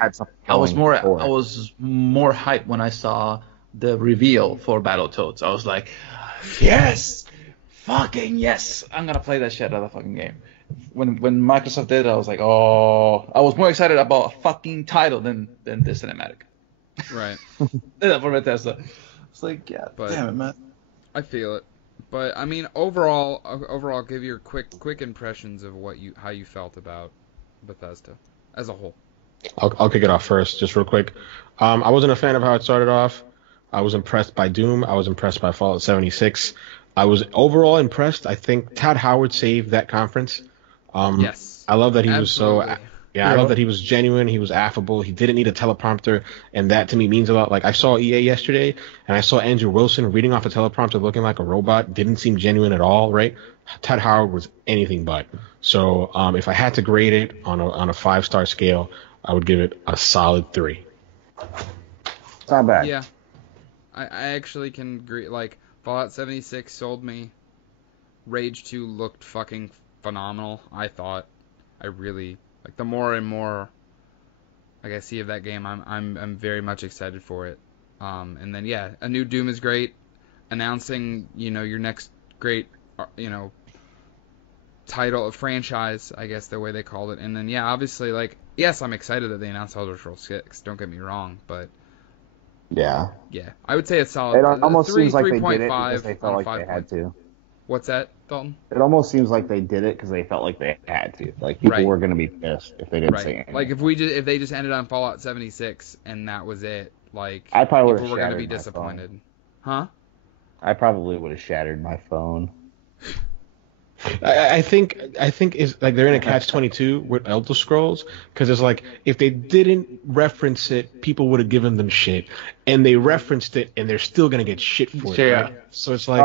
more going hyped when I saw the reveal for Battletoads. I was like, yes, fucking yes, I'm gonna play that shit out of the fucking game. When Microsoft did it, I was like, oh, I was more excited about a fucking title than this cinematic. Right. For Bethesda. It's like, yeah, But- damn it, man. I feel it. But I mean, overall, give your quick impressions of how you felt about Bethesda as a whole. I'll kick it off first, just real quick. I wasn't a fan of how it started off. I was impressed by Doom. I was impressed by Fallout 76. I was overall impressed. I think Todd Howard saved that conference. Yes. I love that he Absolutely. was so. Yeah, I love that he was genuine. He was affable. He didn't need a teleprompter, and that to me means a lot. Like, I saw EA yesterday, and I saw Andrew Wilson reading off a teleprompter, looking like a robot. Didn't seem genuine at all, right? Todd Howard was anything but. So, if I had to grade it on a 5-star scale, I would give it a solid 3. It's not bad. Yeah. I actually can agree. Like, Fallout 76 sold me. Rage 2 looked fucking phenomenal, I thought. I really, like, the more and more like I see of that game, I'm very much excited for it. And then yeah, a new Doom is great. Announcing, your next great, title of franchise, I guess the way they called it. And then yeah, obviously, like, yes, I'm excited that they announced Elder Scrolls 6. Don't get me wrong, but Yeah. yeah, I would say it's solid. It almost 3, seems like they did it 3.5 because they felt on like 5 they had to. What's that, Dalton? It almost seems like they did it because they felt like they had to. Like, people Right. were going to be pissed if they didn't say Right. anything. Like if they just ended on Fallout 76 and that was it, like I probably would've people were gonna shattered be my disappointed. Huh? I probably would have shattered my phone. I think it's like they're in a catch-22 with Elder Scrolls, because it's like if they didn't reference it, people would have given them shit, and they referenced it, and they're still gonna get shit for it. Yeah. Right? So it's like,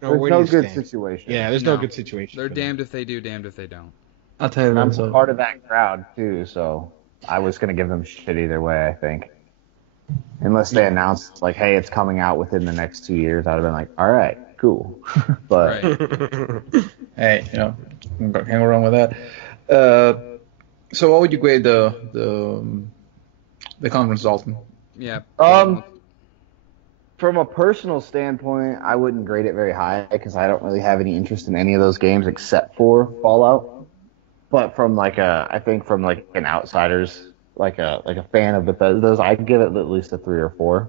There's where no do you good stand? situation. Yeah, there's no good situation. They're for them. damned if they do, damned if they don't. I'll tell you And I'm that. So part of that crowd too, so I was gonna give them shit either way, I think. Unless they announced like, hey, it's coming out within the next 2 years, I'd have been like, all right, cool. But Right. hey, can't go wrong with that. So what would you grade the conference, Dalton? Yeah. from a personal standpoint, I wouldn't grade it very high because I don't really have any interest in any of those games except for Fallout. But from an outsider's, like a fan of Bethesda's, I'd give it at least a 3 or 4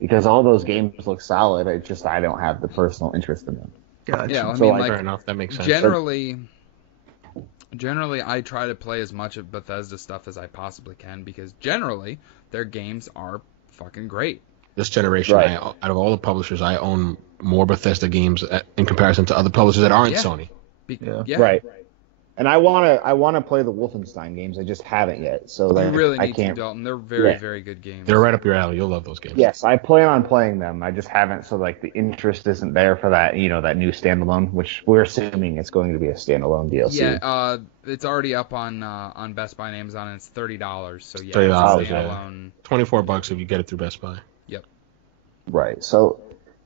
because all those games look solid. It's just I don't have the personal interest in them. Gotcha. Yeah, I So, mean, like, like Fair enough. That makes sense. generally, Generally, I try to play as much of Bethesda stuff as I possibly can because generally their games are fucking great. This generation, Right. out of all the publishers, I own more Bethesda games in comparison to other publishers that aren't Yeah. Sony. Yeah. Right. And I wanna play the Wolfenstein games. I just haven't yet. So You like, really I need to, can't. Dalton. They're very, Yeah. very good games. They're right up your alley. You'll love those games. Yes, I plan on playing them. I just haven't. So like the interest isn't there for that. That new standalone, which we're assuming it's going to be a standalone DLC. Yeah, it's already up on Best Buy and Amazon, and it's $30. So yeah, $30, it's a yeah. standalone. $24 if you get it through Best Buy. Yep. Right. So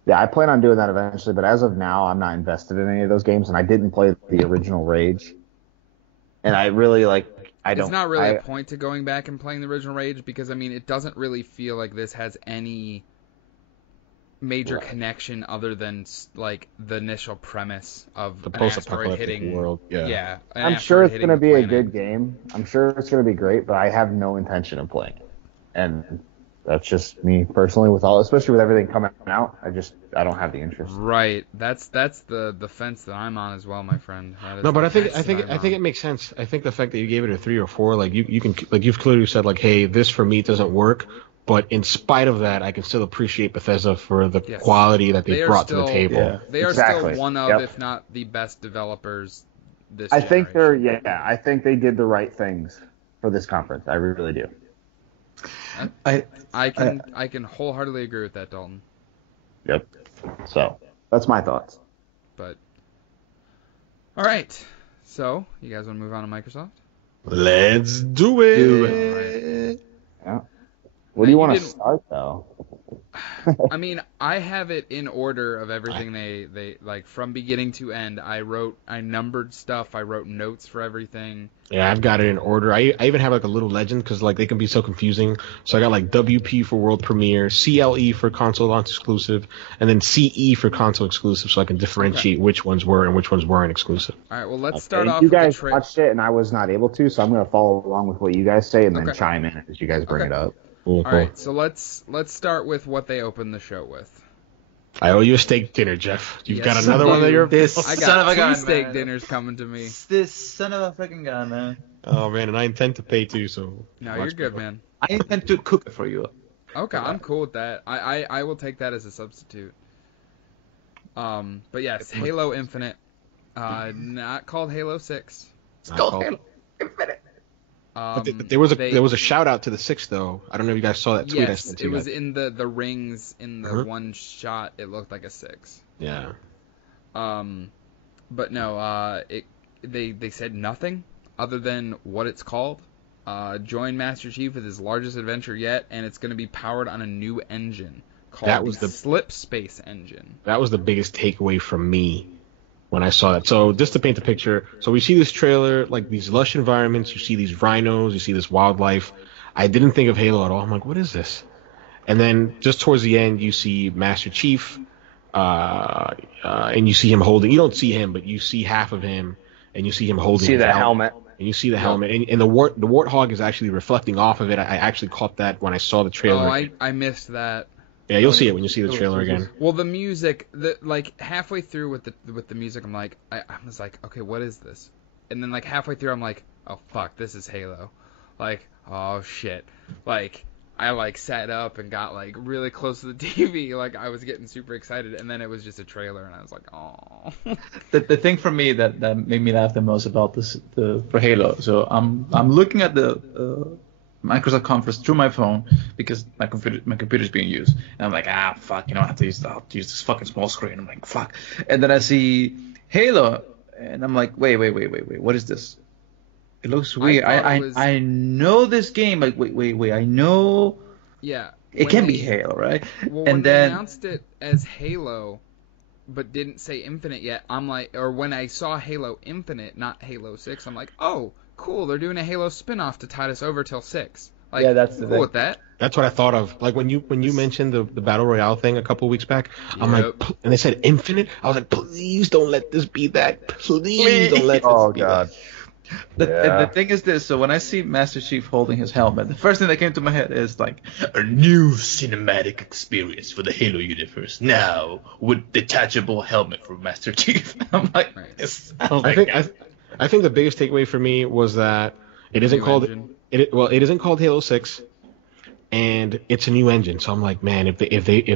yeah, I plan on doing that eventually. But as of now, I'm not invested in any of those games, and I didn't play the original Rage. And I really It's not really a point to going back and playing the original Rage because, I mean, it doesn't really feel like this has any major connection other than, like, the initial premise of The an asteroid post-apocalyptic hitting... world. Yeah. I'm sure it's going to be a good game. I'm sure it's going to be great, but I have no intention of playing it. And that's just me personally, especially with everything coming out. I don't have the interest. Right. That's the fence that I'm on as well, my friend. No, but I think it makes sense. I think the fact that you gave it a 3 or 4, like you can, like you've clearly said, like, hey, this for me doesn't work. But in spite of that, I can still appreciate Bethesda for the quality that they brought to the table. Yeah, they are exactly. still one of, if not the best developers this I think generation. I think they did the right things for this conference. I really do. I can wholeheartedly agree with that, Dalton. Yep. So that's my thoughts. But all right, so you guys want to move on to Microsoft? Let's do it. Yeah. What do you want to start though? I mean, I have it in order of everything they like from beginning to end. I numbered stuff. I wrote notes for everything. Yeah, I've got it in order. I even have like a little legend because like they can be so confusing. So I got like WP for world premiere, CLE for console launch exclusive, and then CE for console exclusive, so I can differentiate which ones were and which ones weren't exclusive. All right, well let's start off. You guys watched it and I was not able to, so I'm going to follow along with what you guys say and then chime in as you guys bring it up. Cool. All right, so let's start with what they opened the show with. I owe you a steak dinner, Jeff. You've got another indeed. one that you're. I got two steak dinners coming to me. This son of a freaking gun, man. Oh man, and I intend to pay too. So. No, you're good, man. I intend to cook it for you. Okay, I'm cool with that. I will take that as a substitute. But yes, Halo Infinite, not called Halo 6. It's called Halo Infinite. But there was a shout out to the 6 though. I don't know if you guys saw that tweet. Yes, it was in the rings in the one shot. It looked like a 6. Yeah. But no. They said nothing other than what it's called. Join Master Chief with his largest adventure yet, and it's going to be powered on a new engine called the Slip Space engine. That was the biggest takeaway from me when I saw that. So just to paint the picture, so we see this trailer, like these lush environments, you see these rhinos, you see this wildlife. I didn't think of Halo at all. I'm like, what is this? And then just towards the end, you see Master Chief, and you see him holding, you don't see him, but you see half of him, and you see him holding the helmet. And you see the helmet, and the warthog is actually reflecting off of it. I actually caught that when I saw the trailer. Oh, I missed that. Yeah, you'll see it when you see the trailer again. Well, the music, like halfway through with the music, I'm like, I was like, okay, what is this? And then like halfway through, I'm like, oh fuck, this is Halo. Like, oh shit. Like, I like sat up and got like really close to the TV, like I was getting super excited, and then it was just a trailer, and I was like, oh. The thing for me that made me laugh the most about this for Halo. So I'm looking at the Microsoft conference through my phone because my computer's being used, and I'm like, fuck, I have to use this fucking small screen. I'm like, fuck, and then I see Halo, and I'm like, wait, what is this? It looks weird. I know this game. Like, wait, I know. Yeah. It can be Halo, right? Well, and when then they announced it as Halo, but didn't say Infinite yet, I'm like, or when I saw Halo Infinite, not Halo 6, I'm like, oh, cool, they're doing a Halo spin-off to tide us over till 6. Like, yeah, that's the cool thing. with that. That's what I thought of. Like when you mentioned the Battle Royale thing a couple weeks back, I'm like, and they said Infinite, I was like, please don't let this be that. Please don't let this be that. The thing is this, so when I see Master Chief holding his helmet, the first thing that came to my head is like, a new cinematic experience for the Halo universe, now with detachable helmet for Master Chief. I'm like, I I think the biggest takeaway for me was that it isn't New called engine. it isn't called Halo 6, and it's a new engine. So I'm like, man, if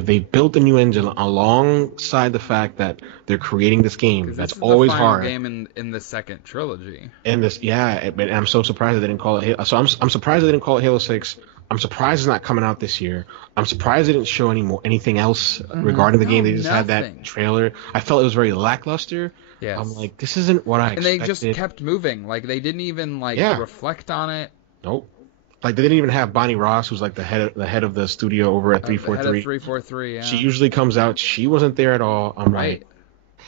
they built a new engine alongside the fact that they're creating this game, Because that's this is always the final hard. game in the second trilogy. And this, yeah, but I'm so surprised that they didn't call it Halo. So I'm surprised they didn't call it Halo 6. I'm surprised it's not coming out this year. I'm surprised they didn't show anything else regarding the game. They just had nothing. that trailer. I felt it was very lackluster. Yes. I'm like, this isn't what I And expected. they just kept moving. Like, they didn't even, reflect on it. Nope. Like, they didn't even have Bonnie Ross, who's like the head of the studio over at The head of 343. 343, yeah. She usually comes out. She wasn't there at all. I'm Right.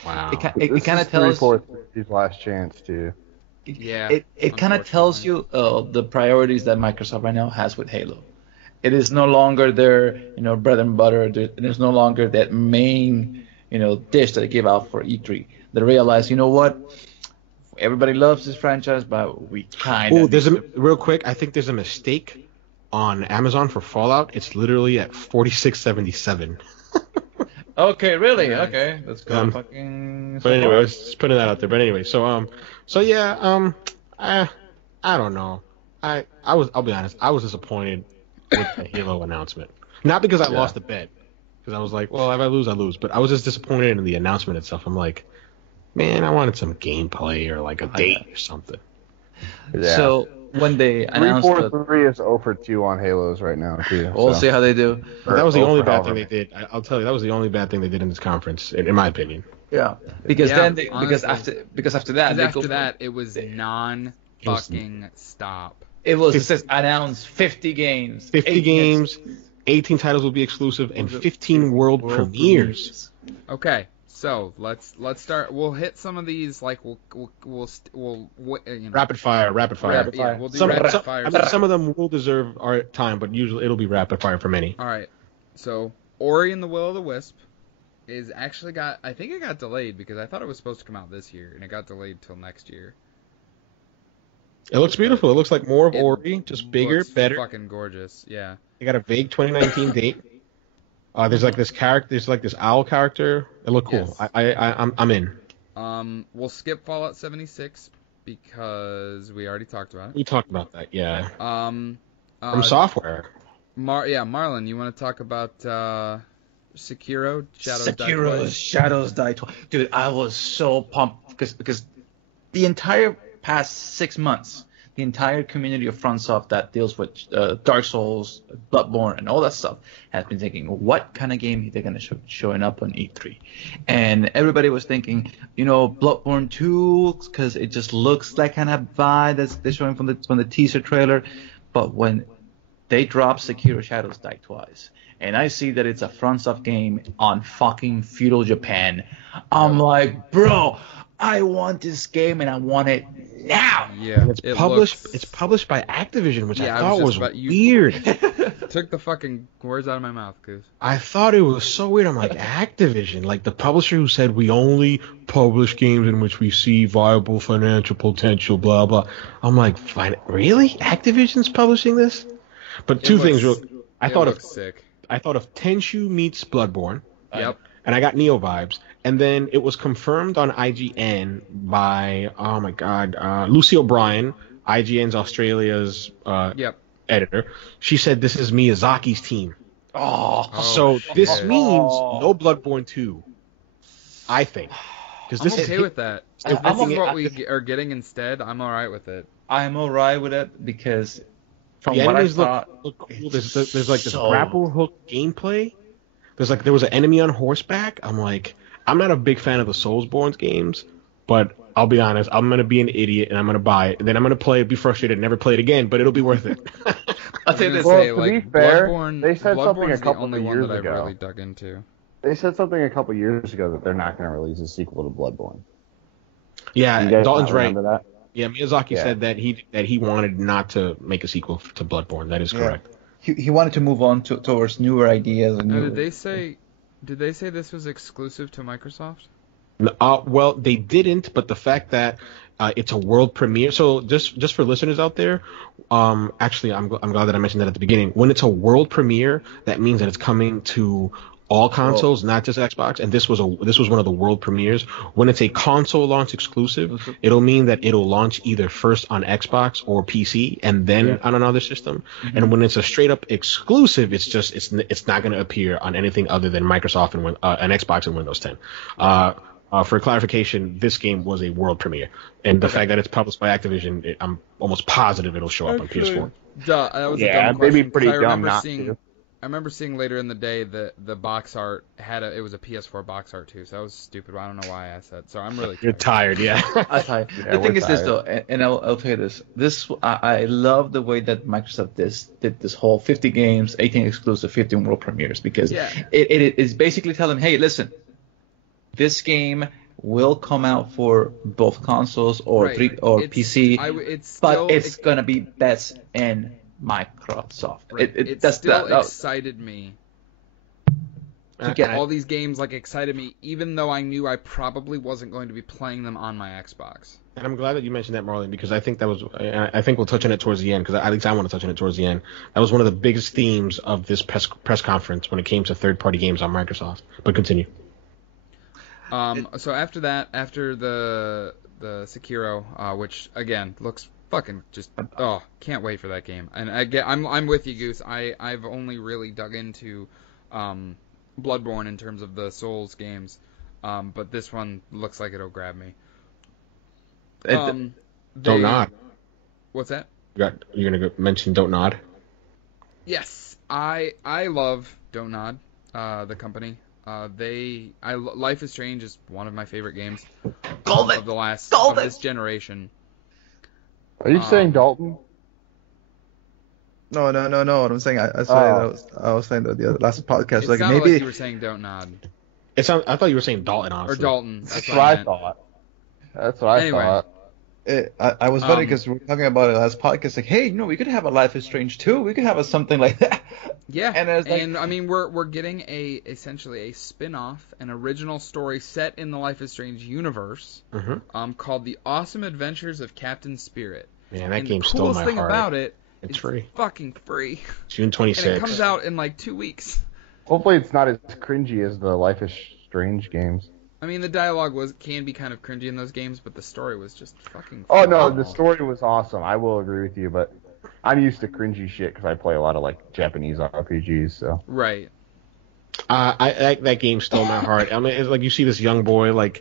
like, wow. It kind of tells 343's last chance too. Yeah. It kind of tells you the priorities that Microsoft right now has with Halo. It is no longer their bread and butter. There's no longer that main dish that they give out for E3. They realize, you know what? Everybody loves this franchise, but we kind of. Real quick. I think there's a mistake on Amazon for Fallout. It's literally at 4677. Okay, really? Nice. Okay, let's go. Fucking. But anyway, I was just putting that out there. But anyway, so yeah, I don't know. I'll be honest. I was disappointed with the Halo announcement. Not because I lost the bet, because I was like, well, if I lose, I lose. But I was just disappointed in the announcement itself. I'm like, man, I wanted some gameplay or like a date or something. Yeah. So when they announced 343 is 0 for 2 on Halos right now too. we'll see how they do. But that was the Or only for bad however thing they did. I'll tell you, that was the only bad thing they did in this conference, in my opinion. Yeah, because Yeah, then honestly. after that, Because they after go- that, it was non-fucking stop. it says announced 50 games, 50 8 games, 18 titles will be exclusive, and 15 world premieres. Okay, so let's start. We'll hit some of these. Like we'll Rapid fire. Yeah, we'll do rapid fire. I mean, some of them will deserve our time, but usually it'll be rapid fire for many. All right. So Ori and the Will of the Wisp is actually I think it got delayed because I thought it was supposed to come out this year and it got delayed till next year. It looks beautiful. It looks like more of It Ori, just bigger, looks better. fucking gorgeous. Yeah. They got a vague 2019 date. There's like this character. There's like this owl character. It looked cool. Yes. I'm in. We'll skip Fallout 76 because we already talked about it. We talked about that. Yeah. From Software. Marlon, you want to talk about Sekiro? Shadows Die Sekiro Twice? Shadows Die Twice. Dude, I was so pumped because the entire past 6 months, the entire community of FromSoft that deals with Dark Souls, Bloodborne, and all that stuff has been thinking, what kind of game they're going to showing up on E3? And everybody was thinking, Bloodborne 2, because it just looks like kind of vibe that's they're showing from the teaser trailer. But when they drop Sekiro Shadows Die Twice, and I see that it's a FromSoft game on fucking feudal Japan, I'm like, bro, I want this game and I want it now. Yeah. It's published by Activision, which Yeah, I I thought was was just weird. Took the fucking words out of my mouth, cause I thought it was so weird. I'm like, Activision, like the publisher who said we only publish games in which we see viable financial potential, blah blah. I'm like, fine, really? Activision's publishing this? But two things. I thought sick. of Tenchu meets Bloodborne. Yep. And I got Neo vibes. And then it was confirmed on IGN by, oh my god, Lucy O'Brien, IGN's Australia's editor. She said this is Miyazaki's team. So this means no Bloodborne 2, I think. I'm okay with that. If this is what we are getting instead, I'm alright with it. I'm alright with it because from the what I enemies thought, look cool. There's like this grapple hook gameplay. There was an enemy on horseback. I'm like, I'm not a big fan of the Soulsborne games, but I'll be honest, I'm gonna be an idiot and I'm gonna buy it, and then I'm gonna play it, be frustrated, never play it again, but it'll be worth it. I'll tell you this. Well, to be fair, they said something a Bloodborne's the couple only of one years that ago. I've really dug into. They said something a couple years ago that they're not going to release a sequel to Bloodborne. Yeah, You guys Dalton's not right. remember that? Yeah, Miyazaki said that he wanted not to make a sequel to Bloodborne. That is correct. He wanted to move on towards newer ideas and Now, new. did they say this was exclusive to Microsoft? Well, they didn't, but the fact that it's a world premiere. So just for listeners out there, actually, I'm glad that I mentioned that at the beginning. When it's a world premiere, that means that it's coming to all consoles, not just Xbox. And this was one of the world premieres. When it's a console launch exclusive, it'll mean that it'll launch either first on Xbox or PC and then on another system. Mm-hmm. And when it's a straight up exclusive, it's not going to appear on anything other than Microsoft and Xbox and Windows 10. For clarification, this game was a world premiere, and the fact that it's published by Activision, I'm almost positive it'll show up on PS4. Duh, that was a dumb question. Maybe pretty dumb not to. I remember seeing later in the day that the box art it was a PS4 box art too, so that was stupid. I don't know why I asked that. So I'm really tired. You're tired, yeah. The thing is this though, and I'll tell you this. I love the way that Microsoft did this whole 50 games, 18 exclusive, 15 world premieres, because it is basically telling, hey, listen, this game will come out for both consoles or PC, but it's gonna be best in Microsoft. Right. It still excited me to get all these games. Excited me, even though I knew I probably wasn't going to be playing them on my Xbox. And I'm glad that you mentioned that, Marlon, because I think I think we'll touch on it towards the end, because at least I want to touch on it towards the end. That was one of the biggest themes of this press conference when it came to third-party games on Microsoft. But continue. So after the Sekiro, which again looks fucking just can't wait for that game. And I'm with you, Goose. I've only really dug into Bloodborne in terms of the Souls games, but this one looks like it'll grab me. Don't Nod. What's that? You're gonna mention Don't Nod? Yes, I love Don't Nod, the company. Life is Strange is one of my favorite games of this generation. Are you saying Dalton? No. What I'm saying, I was saying that the last podcast. It sounded like you were saying Don't Nod. I thought you were saying Dalton, honestly. Or Dalton. That's what I thought. That's what I thought. I was funny because we were talking about it last podcast. Like, hey, we could have a Life is Strange 2. We could have something like that. Yeah, and I mean, we're getting essentially a spin-off, an original story set in the Life is Strange universe, called The Awesome Adventures of Captain Spirit. Man, that game stole my heart. The coolest thing about it's free. Fucking free. June 26th. And it comes out in 2 weeks. Hopefully, it's not as cringy as the Life is Strange games. I mean, the dialogue can be kind of cringy in those games, but the story was just fucking phenomenal. Oh, no, the story was awesome. I will agree with you, but I'm used to cringy shit because I play a lot of, Japanese RPGs, so. Right. That game stole my heart. I mean, it's you see this young boy,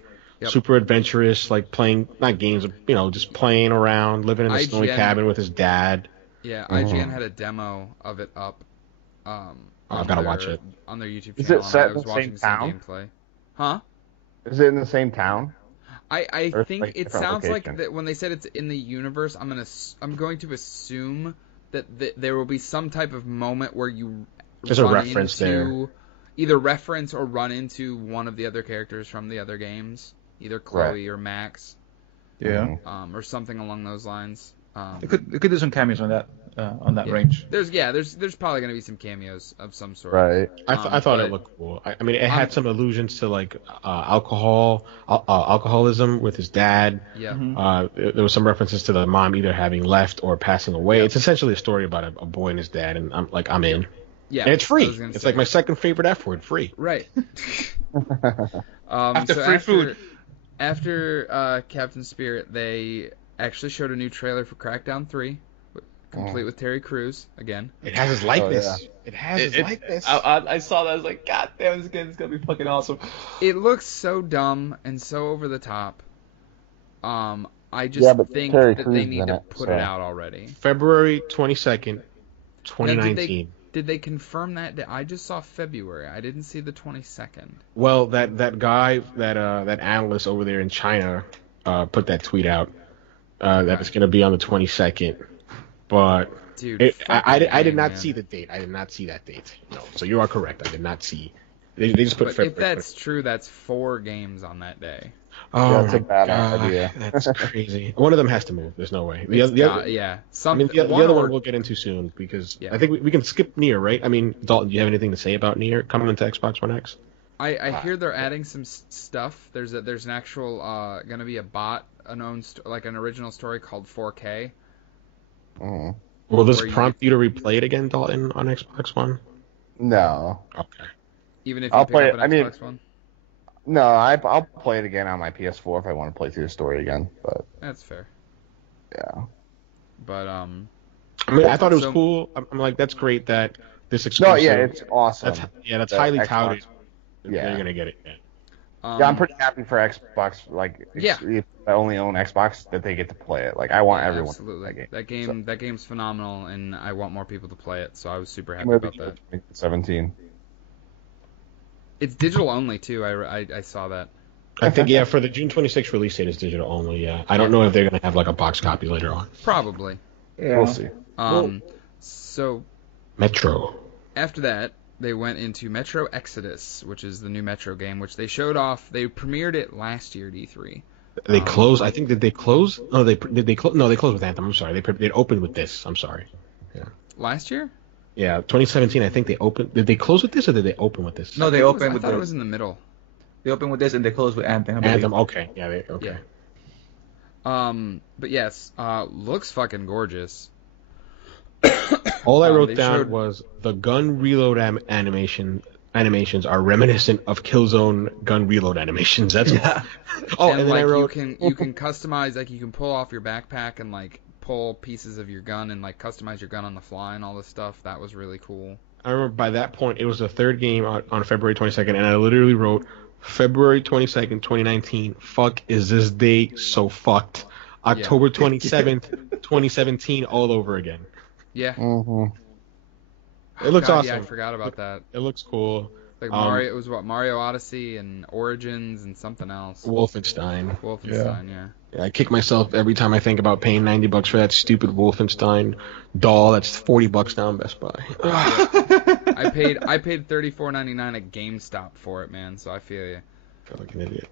super adventurous, playing, not games, just playing around, living in a snowy cabin with his dad. Yeah, IGN had a demo of it up. I've got to watch it. On their YouTube channel. Is it set in the same town? Gameplay. Huh? Is it in the same town? I think it sounds like that when they said it's in the universe. I'm going to assume that there will be some type of moment where you there's a reference there, either reference or run into one of the other characters from the other games, either Chloe or Max, or something along those lines. They could do some cameos on that range. There's probably going to be some cameos of some sort. Right. I thought it looked cool. I mean, it had some allusions to alcoholism with his dad. Yeah. There was some references to the mom either having left or passing away. It's essentially a story about a boy and his dad, and I'm in. Yeah. And it's free. It's my second favorite F word, free. Right. After food. After Captain Spirit, they actually showed a new trailer for Crackdown 3, complete with Terry Crews again. It has his likeness. Oh, yeah. It has his likeness. I saw that. I was like, God damn, this game's gonna be fucking awesome. It looks so dumb and so over the top. I just think that they need to put it out already. February 22nd, 2019. Did they confirm that? I just saw February. I didn't see the 22nd. Well, that guy, that analyst over there in China, put that tweet out. That it's going to be on the 22nd, but dude, I did not see the date. I did not see that date. No, so you are correct. I did not see. They just put. But if that's true, that's 4 games on that day. Oh, that's a bad idea. That's crazy. One of them has to move. There's no way. The other one we'll get into soon because I think we can skip Nier, right? I mean, Dalton, do you have anything to say about Nier coming into Xbox One X? I hear they're adding some stuff. There's an actual going to be a bot. An original story called 4K. Oh. Will this prompt you to replay it again, Dalton, on Xbox One? No. Okay. Even if you I'll pick play up it. an Xbox One? No, Even if you pick up an Xbox One? No, I'll play it again on my PS4 if I want to play through the story again. But That's fair. yeah. But I mean, I thought it was so, cool. I'm like, that's great that this No, exclusive. yeah, it's awesome. That's The highly Xbox. touted. Yeah. You're gonna get it. Yeah. Yeah, I'm pretty happy for Xbox. Like, Yeah. if I only own Xbox, that they get to play it. Like, I want everyone absolutely. to play that game. That game's phenomenal, and I want more people to play it. So I was super happy about that. 17. It's digital only too. I saw that. I think for the June 26th release date is digital only. Yeah, I don't know if they're gonna have like a box copy later on. Probably. Yeah. We'll see. So Metro. after that, they went into Metro Exodus, which is the new Metro game, which they showed off. They premiered it last year at E3. They closed. I think did they close? No, they close. No, they closed with Anthem. I'm sorry. They opened with this. I'm sorry. Yeah. Last year? Yeah, 2017. I think they opened. Did they close with this or did they open with this? No, they opened with I this. thought it was in the middle. They opened with this and they closed with Anthem. Anthem. Okay. Yeah. Okay. Yeah. But yes, looks fucking gorgeous. All I wrote down was the gun reload animations are reminiscent of Killzone gun reload animations. That's and then I wrote you can customize, like you can pull off your backpack and like pull pieces of your gun and like customize your gun on the fly and all this stuff. That was really cool. I remember by that point it was the third game on February 22nd, and I literally wrote February 22nd, 2019. Fuck, is this date so fucked? October 27th, 2017, all over again. Yeah. Mm-hmm. It looks awesome. Yeah, I forgot about that. It looks cool. Like Mario, it was Mario Odyssey and Origins and something else. Wolfenstein. Yeah. I kick myself every time I think about paying $90 for that stupid Wolfenstein doll. That's $40 now in Best Buy. I paid $34.99 at GameStop for it, man. So I feel you. I feel like an idiot.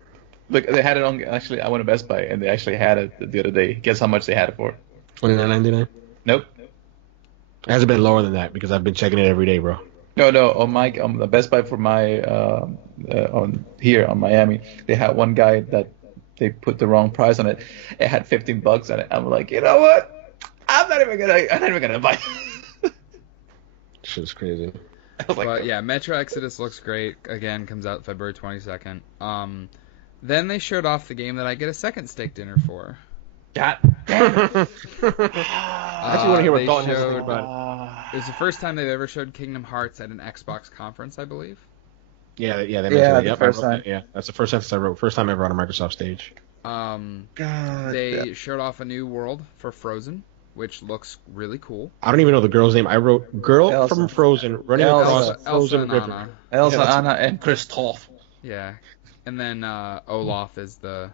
Look, they had it on. Actually, I went to Best Buy and they actually had it the other day. Guess how much they had it for? $29.99. Nope. It hasn't been lower than that because I've been checking it every day, bro. No. On the Best Buy for my on Miami, they had one guy that they put the wrong price on it. It had $15 on it. I'm like, you know what? I'm not even gonna buy it. Shit's crazy. But yeah, Metro Exodus looks great. Again, comes out February 22nd. Then they showed off the game that I get a second steak dinner for. God damn it. I actually want to hear what Dalton has to think about it. It was the first time they've ever showed Kingdom Hearts at an Xbox conference, I believe. Yeah, they mentioned it. Yep, first time. Yeah, that's the first sentence I wrote. First time ever on a Microsoft stage. They showed off a new world for Frozen, which looks really cool. I don't even know the girl's name. I wrote girl Elsa. from Frozen running across Frozen and River. Anna. Elsa, Anna, and Kristoff. Yeah, and then Olaf is the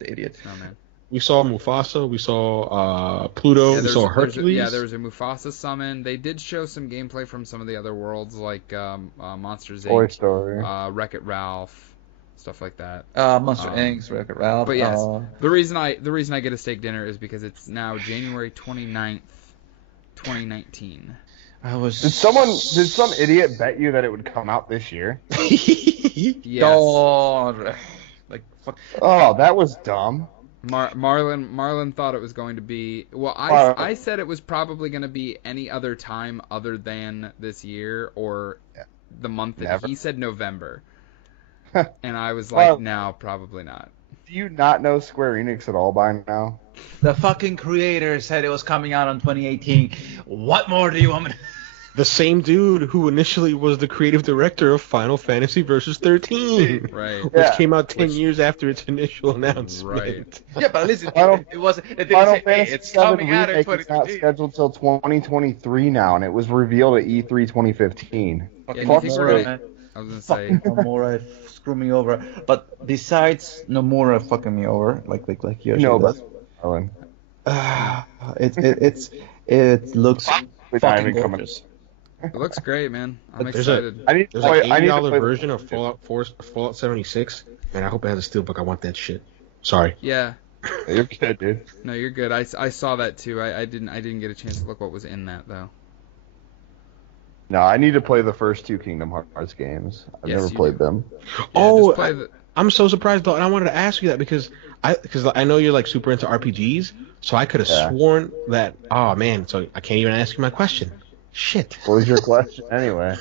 idiot. snowman. We saw Mufasa. We saw Pluto. We saw Hercules. There was a Mufasa summon. They did show some gameplay from some of the other worlds, like Monsters Inc., Toy Story, Wreck-It Ralph, stuff like that. Monster Inc., Wreck-It Ralph. But yes, the reason I get a steak dinner is because it's now January 29th, 2019. Did some idiot bet you that it would come out this year? Yes. Oh, that was dumb. Marlon thought it was going to be. Well, I said it was probably going to be any other time other than this year or the month that he said November. And I was like, no, probably not. Do you not know Square Enix at all by now? The fucking creator said it was coming out in 2018. What more do you want me to... The same dude who initially was the creative director of Final Fantasy Versus 13. Right. Which came out 10 years after its initial announcement. Right. Yeah, but listen, it wasn't... It Final didn't say, Fantasy it's coming out in 2018. It's not scheduled till 2023 now, and it was revealed at E3 2015. Yeah, Fuck Nomura, I was going to say... Nomura screw me over. But besides Nomura fucking me over, like Yoshi does. Owen. It looks fucking gorgeous. It looks great, man. I'm excited. There's an $80 version of Fallout 76, and I hope it has a steelbook. I want that shit. Sorry. Yeah. You're good, dude. No, you're good. I saw that too. I didn't get a chance to look what was in that though. No, I need to play the first two Kingdom Hearts games. I've never played them. Yeah, I'm so surprised though, and I wanted to ask you that because I know you're like super into RPGs, so I could have sworn that. Oh man, so I can't even ask you my question. Shit. What was your question anyway?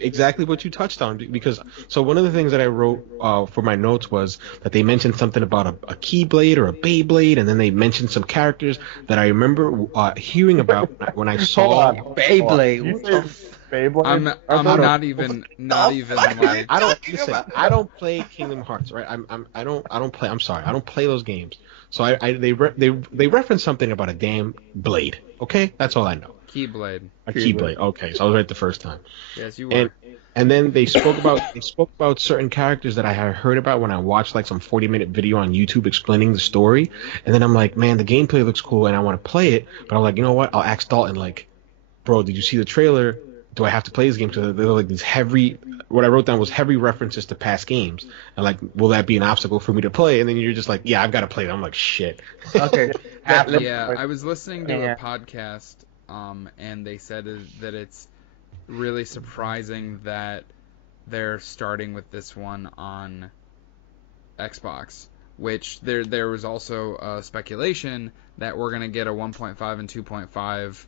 Exactly what you touched on, because so one of the things that I wrote for my notes was that they mentioned something about a Keyblade or a Beyblade, and then they mentioned some characters that I remember hearing about when I saw. Beyblade. You What say the Beyblade? I'm don't- not even like I don't listen. I don't play Kingdom Hearts, right? I don't play. I'm sorry, I don't play those games. So they referenced something about a damn blade. Okay, that's all I know. Keyblade. A Keyblade. Okay, so I was right the first time. Yes, you And were. and then they spoke about certain characters that I had heard about when I watched like some 40-minute video on YouTube explaining the story. And then I'm like, man, the gameplay looks cool and I want to play it. But I'm like, you know what? I'll ask Dalton, like, bro, did you see the trailer? Do I have to play this game? So they're like these heavy. What I wrote down was heavy references to past games, and like, will that be an obstacle for me to play? And then you're just like, yeah, I've got to play it. I'm like, shit. Okay. Yeah, I was listening to a podcast, and they said that it's really surprising that they're starting with this one on Xbox, which there was also speculation that we're gonna get a 1.5 and 2.5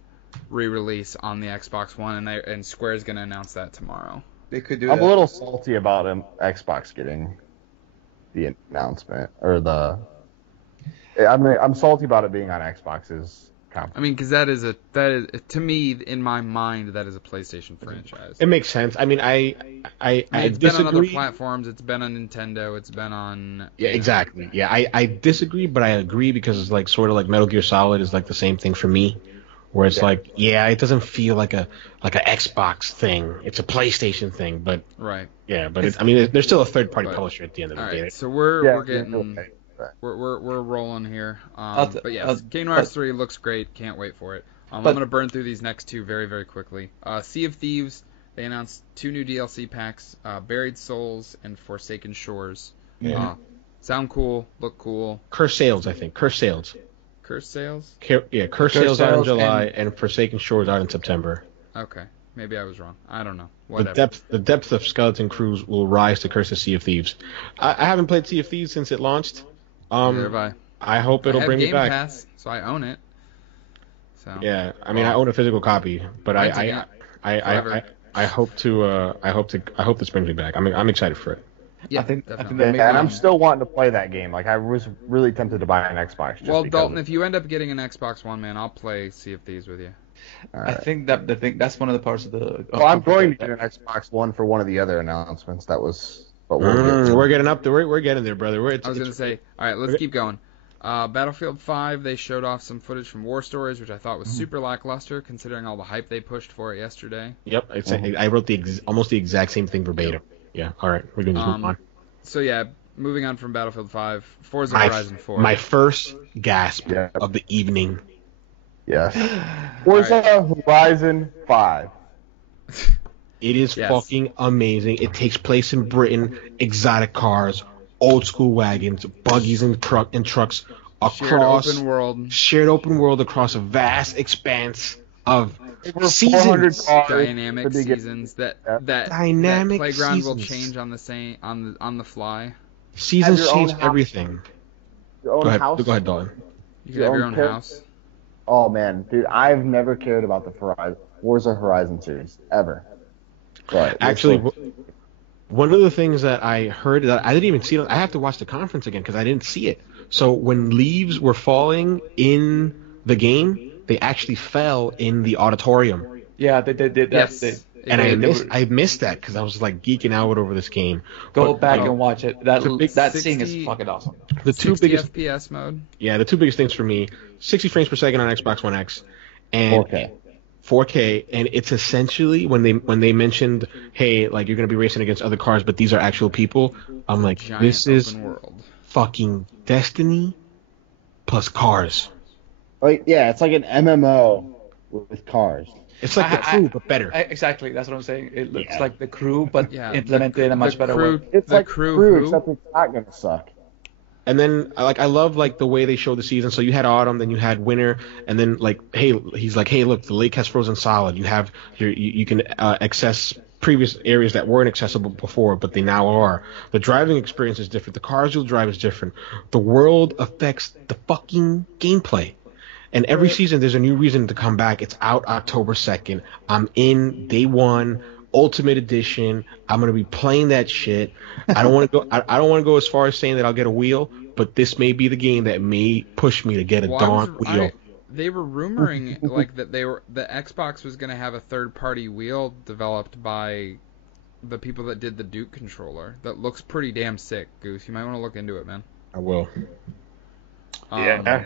re-release on the Xbox One, and Square's gonna announce that tomorrow. They could do I'm that. a little salty about Xbox getting the announcement or the. I'm salty about it being on Xbox's conference. I mean, because that is to me, in my mind, that is a PlayStation franchise. It makes sense. I mean, I It's disagree. been on other platforms. It's been on Nintendo. It's been on. Yeah, exactly. Yeah, I disagree, but I agree because it's like sort of like Metal Gear Solid is like the same thing for me, where it's like, yeah, it doesn't feel like a Xbox thing. It's a PlayStation thing, but Right. yeah, but I mean, there's still a third party But- publisher at the end of the All day. right, so we're getting okay. we're rolling here. But yes, I'll- Kingdom Hearts 3 looks great. Can't wait for it. I'm But- gonna burn through these next two very very quickly. Sea of Thieves. They announced 2 new DLC packs: Buried Souls and Forsaken Shores. Yeah. Sound cool. Look cool. Curse Sales, I think. Curse Sales. Curse sales. Curse Sales out in Sales July and Forsaken Shores out in September. Okay, maybe I was wrong. I don't know. The Whatever. depth of Skeleton Crews will rise to Curse of Sea of Thieves. I haven't played Sea of Thieves since it launched. Neither have I. I hope it'll I have bring Game me back. Pass, so I own it. So Yeah, I mean, I own a physical copy, but Renting it forever. I hope this brings me back. I'm excited for it. yeah, I think definitely. that Yeah, and I'm makes- still wanting to play that game. Like I was really tempted to buy an Xbox. Just Well, because Dalton, if you end up getting an Xbox One, man, I'll play Sea of Thieves with you. I think that's one of the parts of the. Well, I'm going to get an Xbox One for one of the other announcements. That was, but We're getting up there. We're getting there, brother. I was gonna say, all right, let's keep going. Battlefield 5, they showed off some footage from War Stories, which I thought was super lackluster, considering all the hype they pushed for it yesterday. Yep, I wrote almost the exact same thing verbatim. Yeah. All right, we're gonna just move on. So yeah, moving on from Battlefield 5, Forza Horizon 4. My first gasp Yeah. of the evening. yes. Forza Horizon 5. It is Yes. fucking amazing. It takes place in Britain. Exotic cars, old school wagons, buggies, and trucks across Shared open world, across a vast expanse of Over 400 seasons. cars dynamic to begin- seasons. That Dynamic playground will seasons. change on the fly. Seasons Have your own change house. everything. Your own Go ahead, house. go ahead, Dalton. You can have your Your own own house. Oh man, dude, I've never cared about the Forza Horizon series ever. But Actually, one of the things that I heard that I didn't even see, I have to watch the conference again because I didn't see it. So when leaves were falling in the game, they actually fell in the auditorium. Yeah, they did. Yes. And They I missed that because I was like geeking out over this game. Go But, back you know, and watch it. That the big- that scene 60 is fucking awesome. the two 60 biggest, FPS mode. the two biggest things for me: 60 frames per second on Xbox One X, and 4K. 4K, and it's essentially when they mentioned, hey, like you're gonna be racing against other cars, but these are actual people. I'm like, Giant this is open world. fucking Destiny plus cars. Like, yeah, it's like an MMO with cars. It's like the crew, but better. Exactly, that's what I'm saying. It looks Yeah. like the crew, but Yeah, implemented in a much better way. It's The like crew, Crew, who? except it's not gonna suck. And then I love like the way they show the season. So you had autumn, then you had winter, and then like he's like, hey, look, the lake has frozen solid. You have you can access previous areas that weren't accessible before, but they now are. The driving experience is different. The cars you'll drive is different. The world affects the fucking gameplay. And every season there's a new reason to come back. It's out October 2nd. I'm in day one, Ultimate Edition. I'm gonna be playing that shit. I don't want to go. I don't want to go as far as saying that I'll get a wheel, but this may be the game that may push me to get a darn wheel. They were rumoring like that the Xbox was gonna have a third-party wheel developed by the people that did the Duke controller. That looks pretty damn sick, Goose. You might want to look into it, man. I will. Yeah.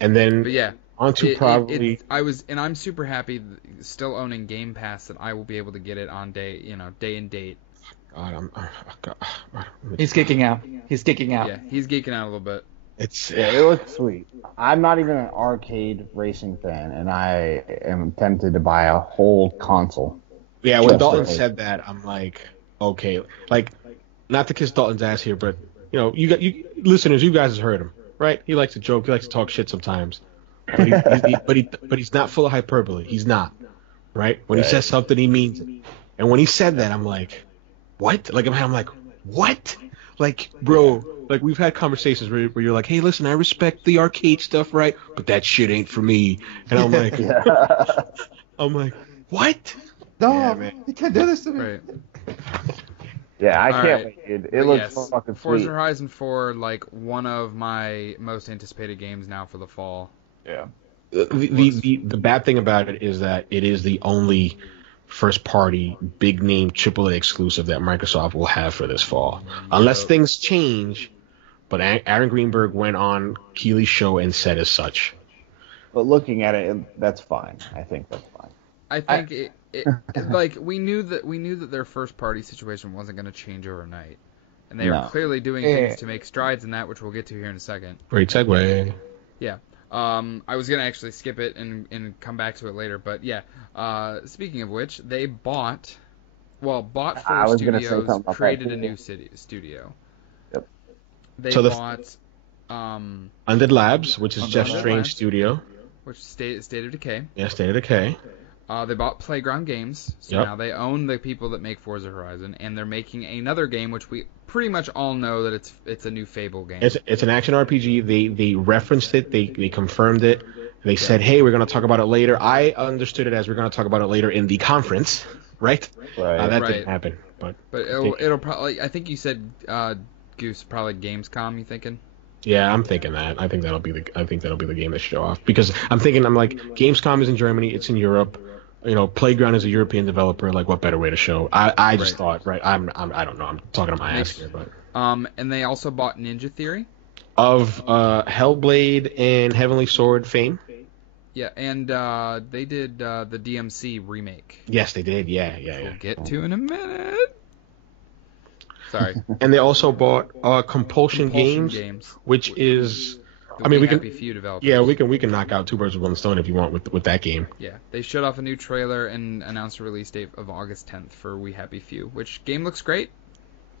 And then but yeah, onto probably. I'm super happy still owning Game Pass that I will be able to get it on day and date. God, He's geeking out. Yeah, he's geeking out a little bit. It looks sweet. I'm not even an arcade racing fan, and I am tempted to buy a whole console. Yeah, when Dalton said that, I'm like, okay, like, not to kiss Dalton's ass here, but you listeners, you guys have heard him, right? He likes to joke, he likes to talk shit sometimes, but he's not full of hyperbole. He's not, right? When he says something, he means it. And when he said that, I'm like, what? Like, I'm like, what? Like, bro, like, we've had conversations where you're like, hey, listen, I respect the arcade stuff, right? But that shit ain't for me. And I'm like, I'm like, what? No, yeah, man. You can't do this to me. Right. Yeah, I can't wait, dude. It looks fucking sweet. Forza Horizon 4, like, one of my most anticipated games now for the fall. Yeah. The bad thing about it is that it is the only first-party, big-name AAA exclusive that Microsoft will have for this fall. Unless things change, but Aaron Greenberg went on Keighley's show and said as such. But looking at it, that's fine. I think that's fine. I think like we knew that their first party situation wasn't going to change overnight, and they are clearly doing things to make strides in that, which we'll get to here in a second. Great segue. Yeah. I was going to actually skip it and come back to it later, but yeah. Speaking of which, they bought four studios, created a new studio. Yep. They bought Undead Labs, which is Jeff Strange Studio, which is State of Decay. Yeah, State of Decay. They bought Playground Games, so now they own the people that make Forza Horizon, and they're making another game, which we pretty much all know that it's a new Fable game. It's an action RPG. They referenced it. They confirmed it. They said, hey, we're going to talk about it later. I understood it as we're going to talk about it later in the conference, right? That didn't happen. But it'll probably. I think you said Goose probably Gamescom. You thinking? Yeah, I'm thinking that. I think that'll be the game they show off, because I'm like, Gamescom is in Germany. It's in Europe. Playground is a European developer. Like, what better way to show? I just thought, right? I don't know. I'm talking to my ass here, but. And they also bought Ninja Theory. Of Hellblade and Heavenly Sword fame. Yeah, and they did the DMC remake. Yes, they did. Yeah. We'll get to in a minute. Sorry. And they also bought Compulsion Games, which is. We can. Few developers. Yeah, we can knock out two birds with one stone if you want with that game. Yeah, they showed off a new trailer and announced a release date of August 10th for We Happy Few, which game looks great.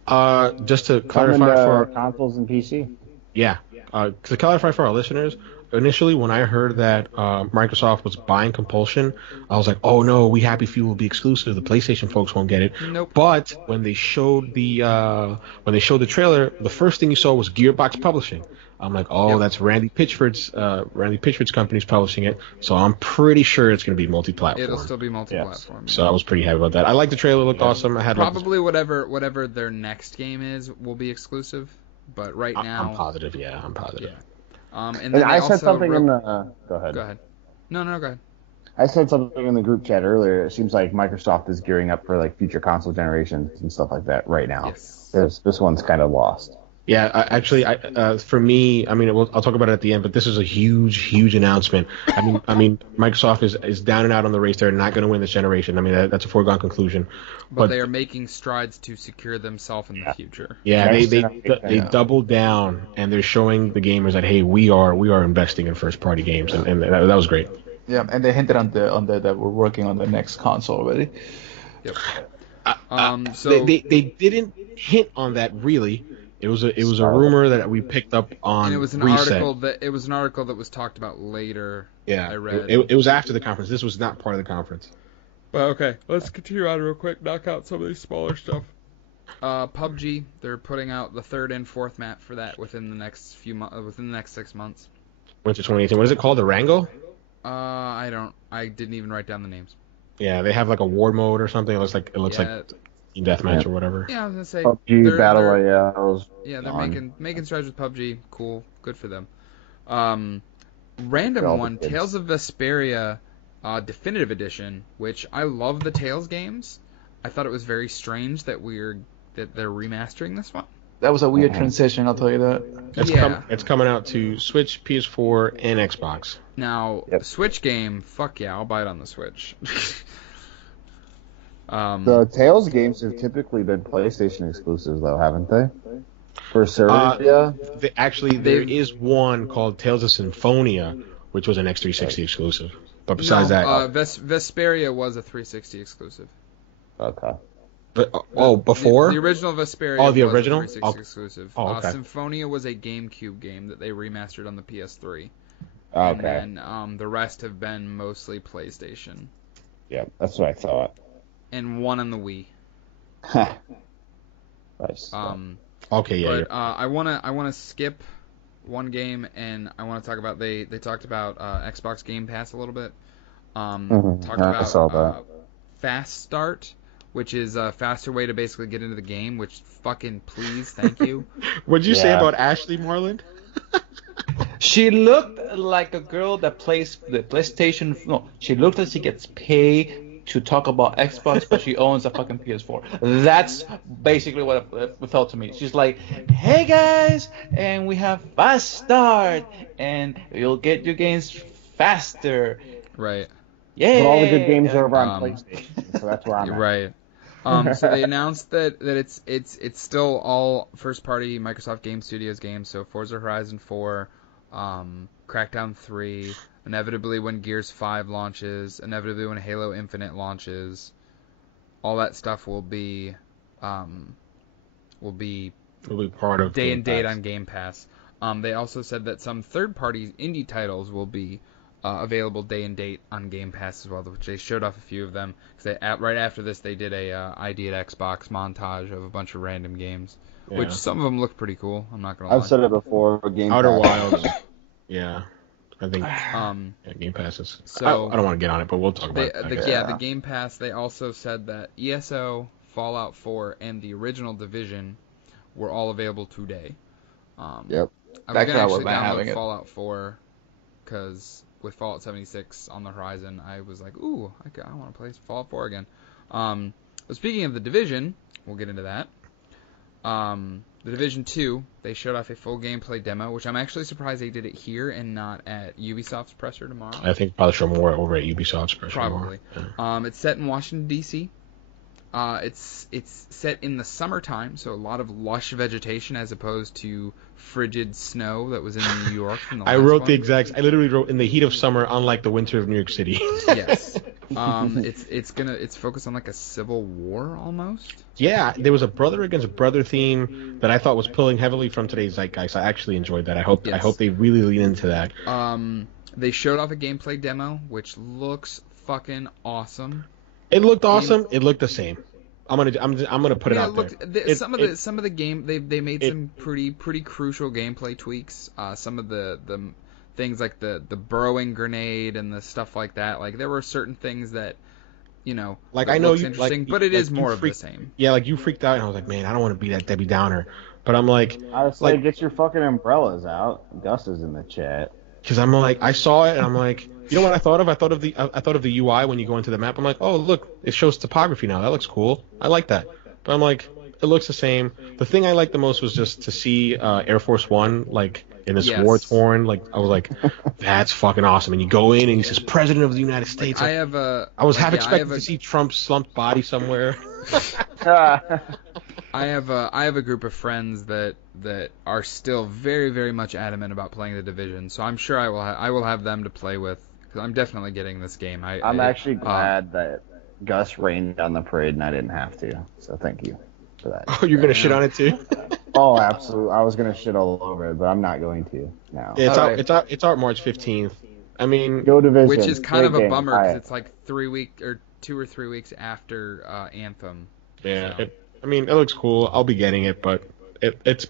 Just to clarify for consoles and PC. Yeah, to clarify for our listeners, initially when I heard that Microsoft was buying Compulsion, I was like, oh no, We Happy Few will be exclusive. The PlayStation folks won't get it. Nope. But when they showed the trailer, the first thing you saw was Gearbox Publishing. I'm like, that's Randy Pitchford's company's publishing it, so I'm pretty sure it's going to be multi-platform. It'll still be multi-platform. So I was pretty happy about that. I like the trailer; it looked awesome. I had probably whatever their next game is will be exclusive, but right now I'm positive. Yeah, I'm positive. Yeah. And then I said something in the. Go ahead. Go ahead. No, go ahead. I said something in the group chat earlier. It seems like Microsoft is gearing up for like future console generations and stuff like that right now. Yes. This one's kind of lost. Yeah, for me, I'll talk about it at the end, but this is a huge announcement. I mean, Microsoft is down and out on the race. They're not going to win this generation. That's a foregone conclusion. But they are making strides to secure themselves in the future. Yeah, they doubled down, and they're showing the gamers that, hey, we are investing in first party games, and that was great. Yeah, and they hinted on the that we're working on the next console already. Yep. So they didn't hint on that really. It was a rumor that we picked up on. And it was an article that was talked about later. Yeah, I read. It was after the conference. This was not part of the conference. But okay, let's continue on real quick. Knock out some of these smaller stuff. PUBG, they're putting out the third and fourth map for that within the next 6 months. Winter 2018. What is it called? The Wrangle? I didn't even write down the names. Yeah, they have like a war mode or something. It looks like Team Deathmatch or whatever. Yeah, I was gonna say PUBG Battle Royales. Yeah, they're making strides with PUBG. Cool, good for them. Random one, Tales of Vesperia, Definitive Edition, which I love the Tales games. I thought it was very strange that they're remastering this one. That was a weird transition, I'll tell you that. It's coming out to Switch, PS4, and Xbox. Now, Switch game, fuck yeah, I'll buy it on the Switch. The Tales games have typically been PlayStation exclusives, though, haven't they? For Serbia? There is one called Tales of Symphonia, which was an X360 exclusive. But besides that... Vesperia was a 360 exclusive. Okay. Before? The original Vesperia the was original? a 360 exclusive. Okay. Symphonia was a GameCube game that they remastered on the PS3. Okay. And then the rest have been mostly PlayStation. Yeah, that's what I thought. And one on the Wii. Nice. Okay, yeah. But I wanna skip one game, and I want to talk about they talked about Xbox Game Pass a little bit. Talked about Fast Start, which is a faster way to basically get into the game. Which fucking please, thank you. What'd you say about Ashley, Marlon? She looked like a girl that plays the PlayStation. No, she looked like she gets paid to talk about Xbox, but she owns a fucking PS4. That's basically what it felt to me. She's like, "Hey guys, and we have Fast Start, and you'll get your games faster." Right. Yeah. But all the good games are over on PlayStation, so that's where I'm at. Right. So they announced that it's still all first-party Microsoft Game Studios games. So Forza Horizon 4, Crackdown 3, inevitably when Gears 5 launches, inevitably when Halo Infinite launches, all that stuff will be part of day and date on Game Pass. They also said that some third-party indie titles will be available day and date on Game Pass as well, which they showed off a few of them. Cause right after this, they did a ID at Xbox montage of a bunch of random games, which some of them look pretty cool. I'm not gonna lie. I've said it before. Game Outer Pass. Wilds. Yeah. I think Game Passes. So I don't want to get on it, but we'll talk about it. The Game Pass, they also said that ESO, Fallout 4, and the original Division were all available today. Yep. I was going to actually download Fallout 4 because with Fallout 76 on the horizon, I was like, ooh, I want to play Fallout 4 again. But speaking of the Division, we'll get into that. The Division 2, they showed off a full gameplay demo, which I'm actually surprised they did it here and not at Ubisoft's presser tomorrow. I think probably show more over at Ubisoft's presser Probably. Yeah. It's set in Washington, D.C. It's set in the summertime, so a lot of lush vegetation as opposed to frigid snow that was in New York. From the I literally wrote in the heat of summer, unlike the winter of New York City. Yes. It's focused on like a civil war almost. Yeah, there was a brother against brother theme that I thought was pulling heavily from today's zeitgeist. I actually enjoyed that. I hope they really lean into that. They showed off a gameplay demo, which looks fucking awesome. It looked awesome. It looked the same. I'm gonna put it out there. Some of the game they made some pretty crucial gameplay tweaks. Some of the things like the burrowing grenade and the stuff like that. Like there were certain things that like I know you interesting, but it is more of the same. Yeah, like you freaked out and I was like, man, I don't want to be that Debbie Downer. But I'm like, I was like, get your fucking umbrellas out. Gus is in the chat. Because I'm like, I saw it and I'm like, you know what I thought of? I thought of the UI when you go into the map. I'm like, oh look, it shows topography now. That looks cool. I like that. But I'm like, it looks the same. The thing I liked the most was just to see Air Force One like in this war torn. Like I was like, that's fucking awesome. And you go in and he says, President of the United States. I was half expecting to see Trump's slumped body somewhere. I have a group of friends that are still very, very much adamant about playing the Division, so I'm sure I will have them to play with. Cause I'm definitely getting this game. I'm actually glad that Gus rained on the parade and I didn't have to. So thank you for that. Oh, you're gonna shit on it too? Oh, absolutely. I was gonna shit all over it, but I'm not going to now. Yeah, it's out March 15th. I mean, go Division, which is kind of a bummer because it's like 2 or 3 weeks after Anthem. Yeah. So. It looks cool. I'll be getting it, but it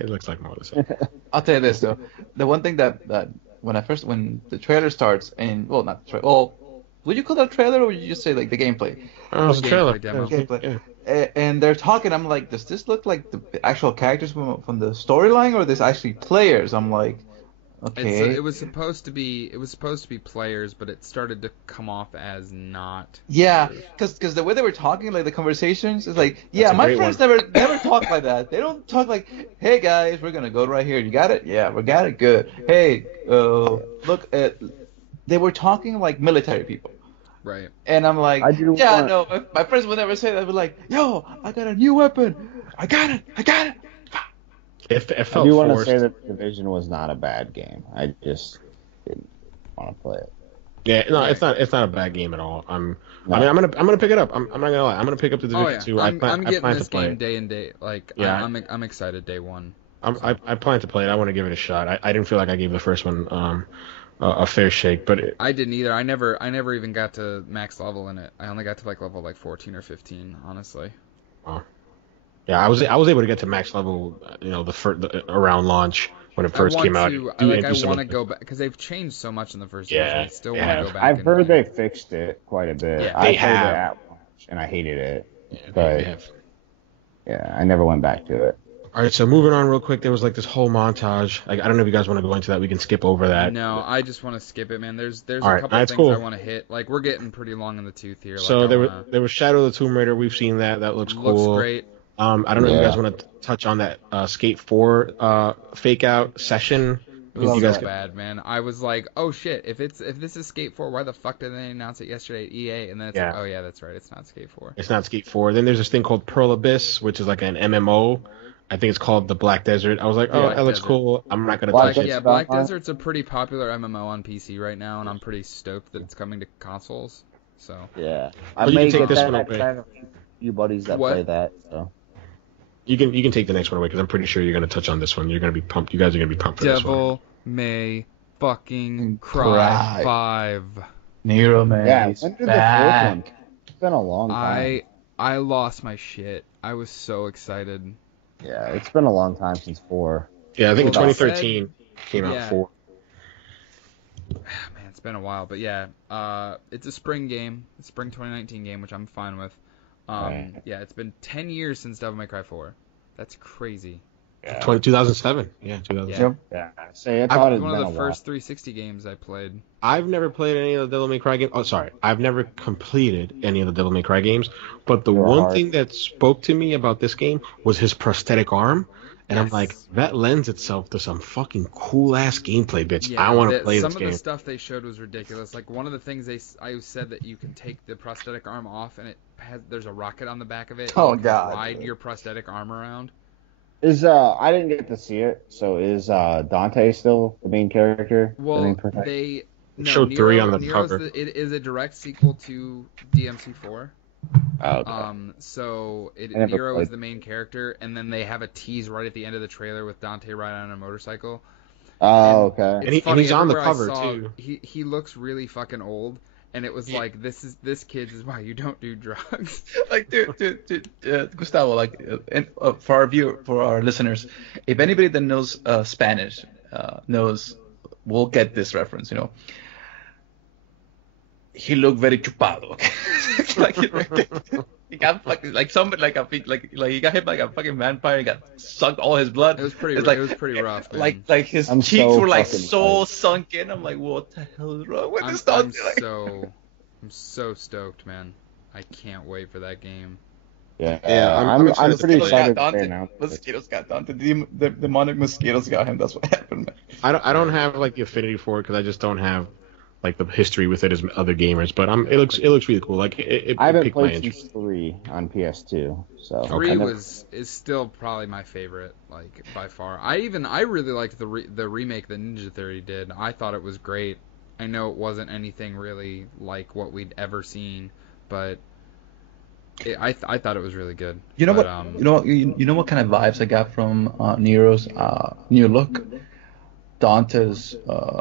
looks like more of the same. I'll tell you this though, the one thing that when the trailer starts, and well, not the trailer. Well, would you call that a trailer, or would you just say like the gameplay? Oh, it was a trailer. Gameplay demo. Gameplay. Yeah. And they're talking. I'm like, does this look like the actual characters from the storyline, or this actually players? I'm like, okay. It was supposed to be players, but it started to come off as not. Yeah, players. because the way they were talking, like the conversations, is like, That's yeah, a my great friends one. never talk like that. They don't talk like, hey guys, we're gonna go right here. You got it? Yeah, we got it. Good. Hey, look at. They were talking like military people. Right. And I'm like, I didn't yeah, want- no, my friends would never say that. They're like, yo, I got a new weapon. I got it. It I felt do want to forced. say that Division was not a bad game. I just didn't want to play it. Yeah, no, it's not a bad game at all. No. I mean, I'm gonna pick it up. I'm not gonna lie. I'm gonna pick up the Oh Division yeah. 2. I'm I getting plan this to play game it. day and day. Like Yeah. I'm excited day one. I plan to play it. I want to give it a shot. I didn't feel like I gave the first one a fair shake, but I didn't either. I never even got to max level in it. I only got to like level like 14 or 15, honestly. yeah, I was able to get to max level, around launch when it first came out. I want to go back because they've changed so much in the first Yeah, version. I still they want to have. go back. I've heard they fixed it quite a bit. Yeah, I they played have. it at launch and I hated it. Yeah, But they have. yeah, I never went back to it. All right, so moving on real quick, there was like this whole montage. Like, I don't know if you guys want to go into that. We can skip over that. No, I just want to skip it, man. There's All a right, couple that's things cool. I want to hit. Like we're getting pretty long in the tooth here. So like, there was Shadow of the Tomb Raider. We've seen that. That looks cool. Looks great. I don't know if you Yeah. guys want to touch on that Skate 4 fake out session. It was You so guys bad, man. I was like, oh shit, if this is Skate 4, why the fuck did they announce it yesterday at EA? And then it's Yeah. like, oh yeah, that's right, it's not Skate 4. It's not Skate 4. Then there's this thing called Pearl Abyss, which is like an MMO. I think it's called the Black Desert. I was like, oh, Black that looks Desert. cool. I'm not gonna Black touch it. Yeah, Desert Black Online? Desert's a pretty popular MMO on PC right now, and I'm pretty stoked that it's coming to consoles. So Yeah, I Well, you may can take get this that. one I away. have a few buddies that What? play that. So You can take the next one away because I'm pretty sure you're gonna touch on this one. You're gonna be pumped. You guys are gonna be pumped for this one. Devil May fucking Cry. Cry 5. Nero, man, yeah, he's when did back. the fourth one? It's been a long time. I lost my shit. I was so excited. Yeah, it's been a long time since 4. Yeah, I think Well, in they 2013 came out yeah. 4. Man, it's been a while, but yeah, it's a spring game, a spring 2019 game, which I'm fine with. Right. Yeah, it's been 10 years since Devil May Cry 4. That's crazy. Yeah. 2007. Yeah, 2007. Yeah, say I thought It's it'd one been of a the while. first 360 games I played. I've never played any of the Devil May Cry games. Oh, sorry. I've never completed any of the Devil May Cry games. But the They were one hard. thing that spoke to me about this game was his prosthetic arm. And I'm Yes. like, that lends itself to some fucking cool ass gameplay, bitch. Yeah, I want to play some this of game. the stuff they showed was ridiculous. Like one of the things I said that you can take the prosthetic arm off and there's a rocket on the back of it. Oh, and you can God. Ride your prosthetic arm around. I didn't get to see it. So is Dante still the main character? The Well, main protagonist? they no, Showed 3 on the Nero's cover. it is a direct sequel to DMC4. Oh, okay. So I never Nero is played. the main character, and then they have a tease right at the end of the trailer with Dante riding on a motorcycle. Oh, okay. It's And funny, he's on the everywhere I cover, saw, too. He looks really fucking old, and it was like this kid is why you don't do drugs. Like, dude, Gustavo, like, for our listeners, if anybody that knows Spanish will get this reference, you know. He looked very chupado. He got fucking like somebody like he got hit by a fucking vampire. He got sucked all his blood. It was pretty rough, man. Like his I'm cheeks so were like fucking so hyped. sunk in. I'm like, what the hell is wrong with I'm this dog? I'm so stoked, man. I can't wait for that game. Yeah, Yeah, I'm I'm excited to pretty play it. excited. Got to Dante. announce it. Mosquitoes got Dante. The demonic mosquitoes got him. That's what happened, man. I don't have like the affinity for it because I just don't have like the history with it as other gamers. But it looks really cool. Like it I haven't piqued my played interest. since 3 on PS2, so Three I never- is still probably my favorite, like by far. I really liked the remake that Ninja Theory did. I thought it was great. I know it wasn't anything really like what we'd ever seen, but I thought it was really good. You know But, what? You know what kind of vibes I got from Nero's new look? Dante's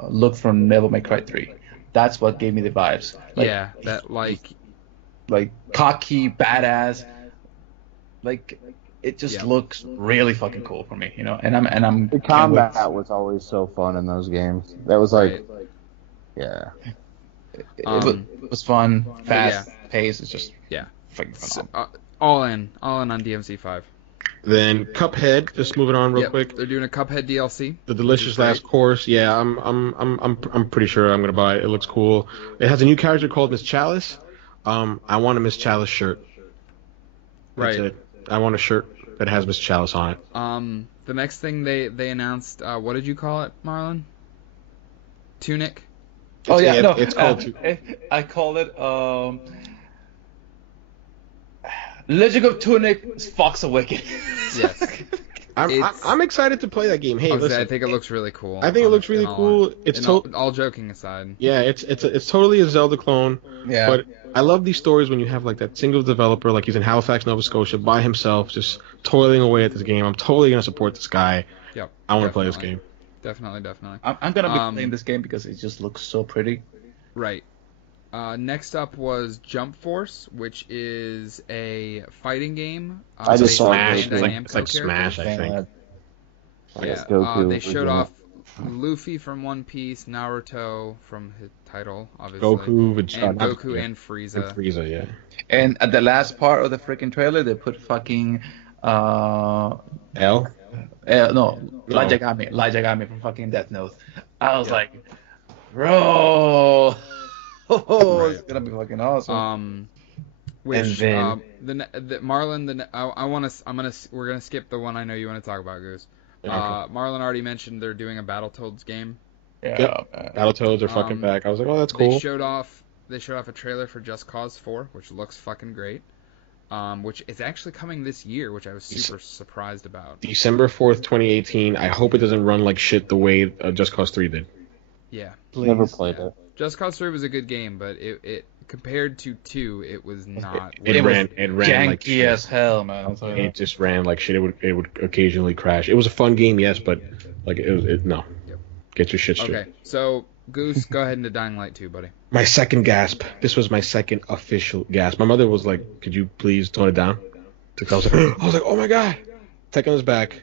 look from Devil May Cry 3. That's what gave me the vibes. yeah, that like Like cocky, badass. Like it just looks really fucking cool for me, you know. And I'm the combat was always so fun in those games. That was like, yeah, it was fun, fast pace. It's just fucking phenomenal. All in on DMC 5. Then Cuphead, just moving on real quick. They're doing a Cuphead DLC. The Delicious Last Course. Yeah, I'm pretty sure I'm gonna buy it. It looks cool. It has a new character called Miss Chalice. I want a Miss Chalice shirt. That's it. I want a shirt that has Miss Chalice on it. The next thing they announced, what did you call it, Marlon? Tunic? Oh yeah, no, it's called Tunic. I call it Legend of Tunic Fox Awakening. Yes. I'm excited to play that game. Hey, listen, I think it looks really cool. I think it looks really cool. It's all joking aside. Yeah, it's totally a Zelda clone. Yeah. But I love these stories when you have like that single developer, like he's in Halifax, Nova Scotia, by himself, just toiling away at this game. I'm totally gonna support this guy. Yep. I want to play this game. Definitely. I'm gonna be playing this game because it just looks so pretty. Right. Next up was Jump Force, which is a fighting game. I just saw Smash. It's like Smash, I think. Yeah. They showed off Luffy from One Piece, Naruto from his title, obviously, Goku and Frieza. And Frieza, yeah. And at the last part of the freaking trailer, they put fucking L. Light Yagami from fucking Death Note. I was like, bro. It's gonna be fucking awesome. Which Marlon, we're gonna skip the one I know you want to talk about, Goose. Okay. Marlon already mentioned they're doing a Battletoads game. Yeah. Yep. Battletoads are fucking back. I was like, oh, that's cool. They showed off a trailer for Just Cause 4, which looks fucking great. Which is actually coming this year, which I was super surprised about. December 4th, 2018. I hope it doesn't run like shit the way Just Cause 3 did. Yeah. Please. Never played it. Just Cause 3 was a good game, but it compared to 2, it was not. It ran janky like shit. as hell, man. It just ran like shit. It would occasionally crash. It was a fun game, yes, but like no. Yep. Get your shit straight. Okay, so Goose, go ahead into Dying Light 2, buddy. My second gasp. This was my second official gasp. My mother was like, "Could you please tone it down?" I was like, "Oh my god!" Taking us back.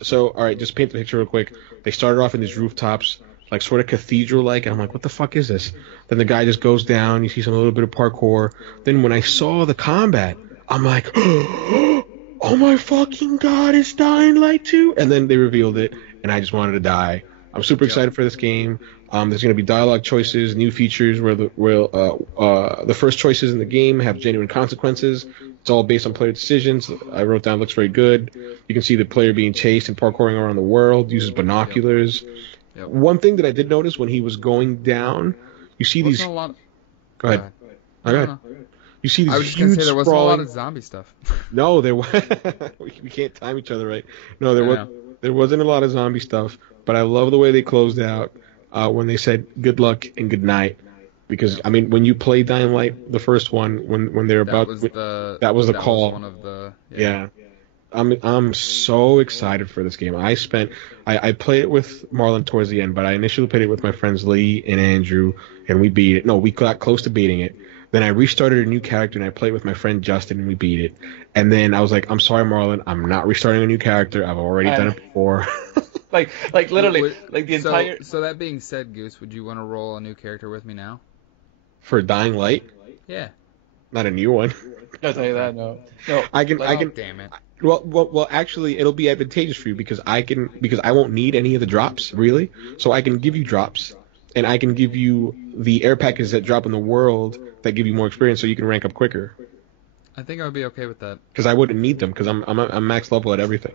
So, all right, just paint the picture real quick. They started off in these rooftops, like sort of cathedral-like, and I'm like, "What the fuck is this?" Then the guy just goes down. You see some a little bit of parkour. Then when I saw the combat, I'm like, "Oh my fucking god! It's Dying Light 2!" And then they revealed it, and I just wanted to die. I'm super excited for this game. There's going to be dialogue choices, new features where the first choices in the game have genuine consequences. It's all based on player decisions. I wrote down looks very good. You can see the player being chased and parkouring around the world, uses binoculars. Yep. One thing that I did notice when he was going down, you see these... Go ahead. Okay. You see these I was just going to say there wasn't a lot of zombie stuff. No, there was... we can't time each other right. No, there wasn't a lot of zombie stuff, but I love the way they closed out. When they said good luck and good night, because I mean when you play Dying Light, the first one, when they're that was the call. Was one of the, yeah. I'm so excited for this game. I played it with Marlon towards the end, but I initially played it with my friends Lee and Andrew, and we beat it. No, we got close to beating it. Then I restarted a new character and I played with my friend Justin and we beat it. And then I was like, I'm sorry, Marlon, I'm not restarting a new character. I've already done it before. like literally, like the entire. So that being said, Goose, would you want to roll a new character with me now? For Dying Light? Yeah. Not a new one. I'll tell you that. No. I can. Damn it. Well, actually, it'll be advantageous for you because I won't need any of the drops really. So I can give you drops, and I can give you the air packages that drop in the world that give you more experience, so you can rank up quicker. I think I would be okay with that. Because I wouldn't need them because I'm max level at everything.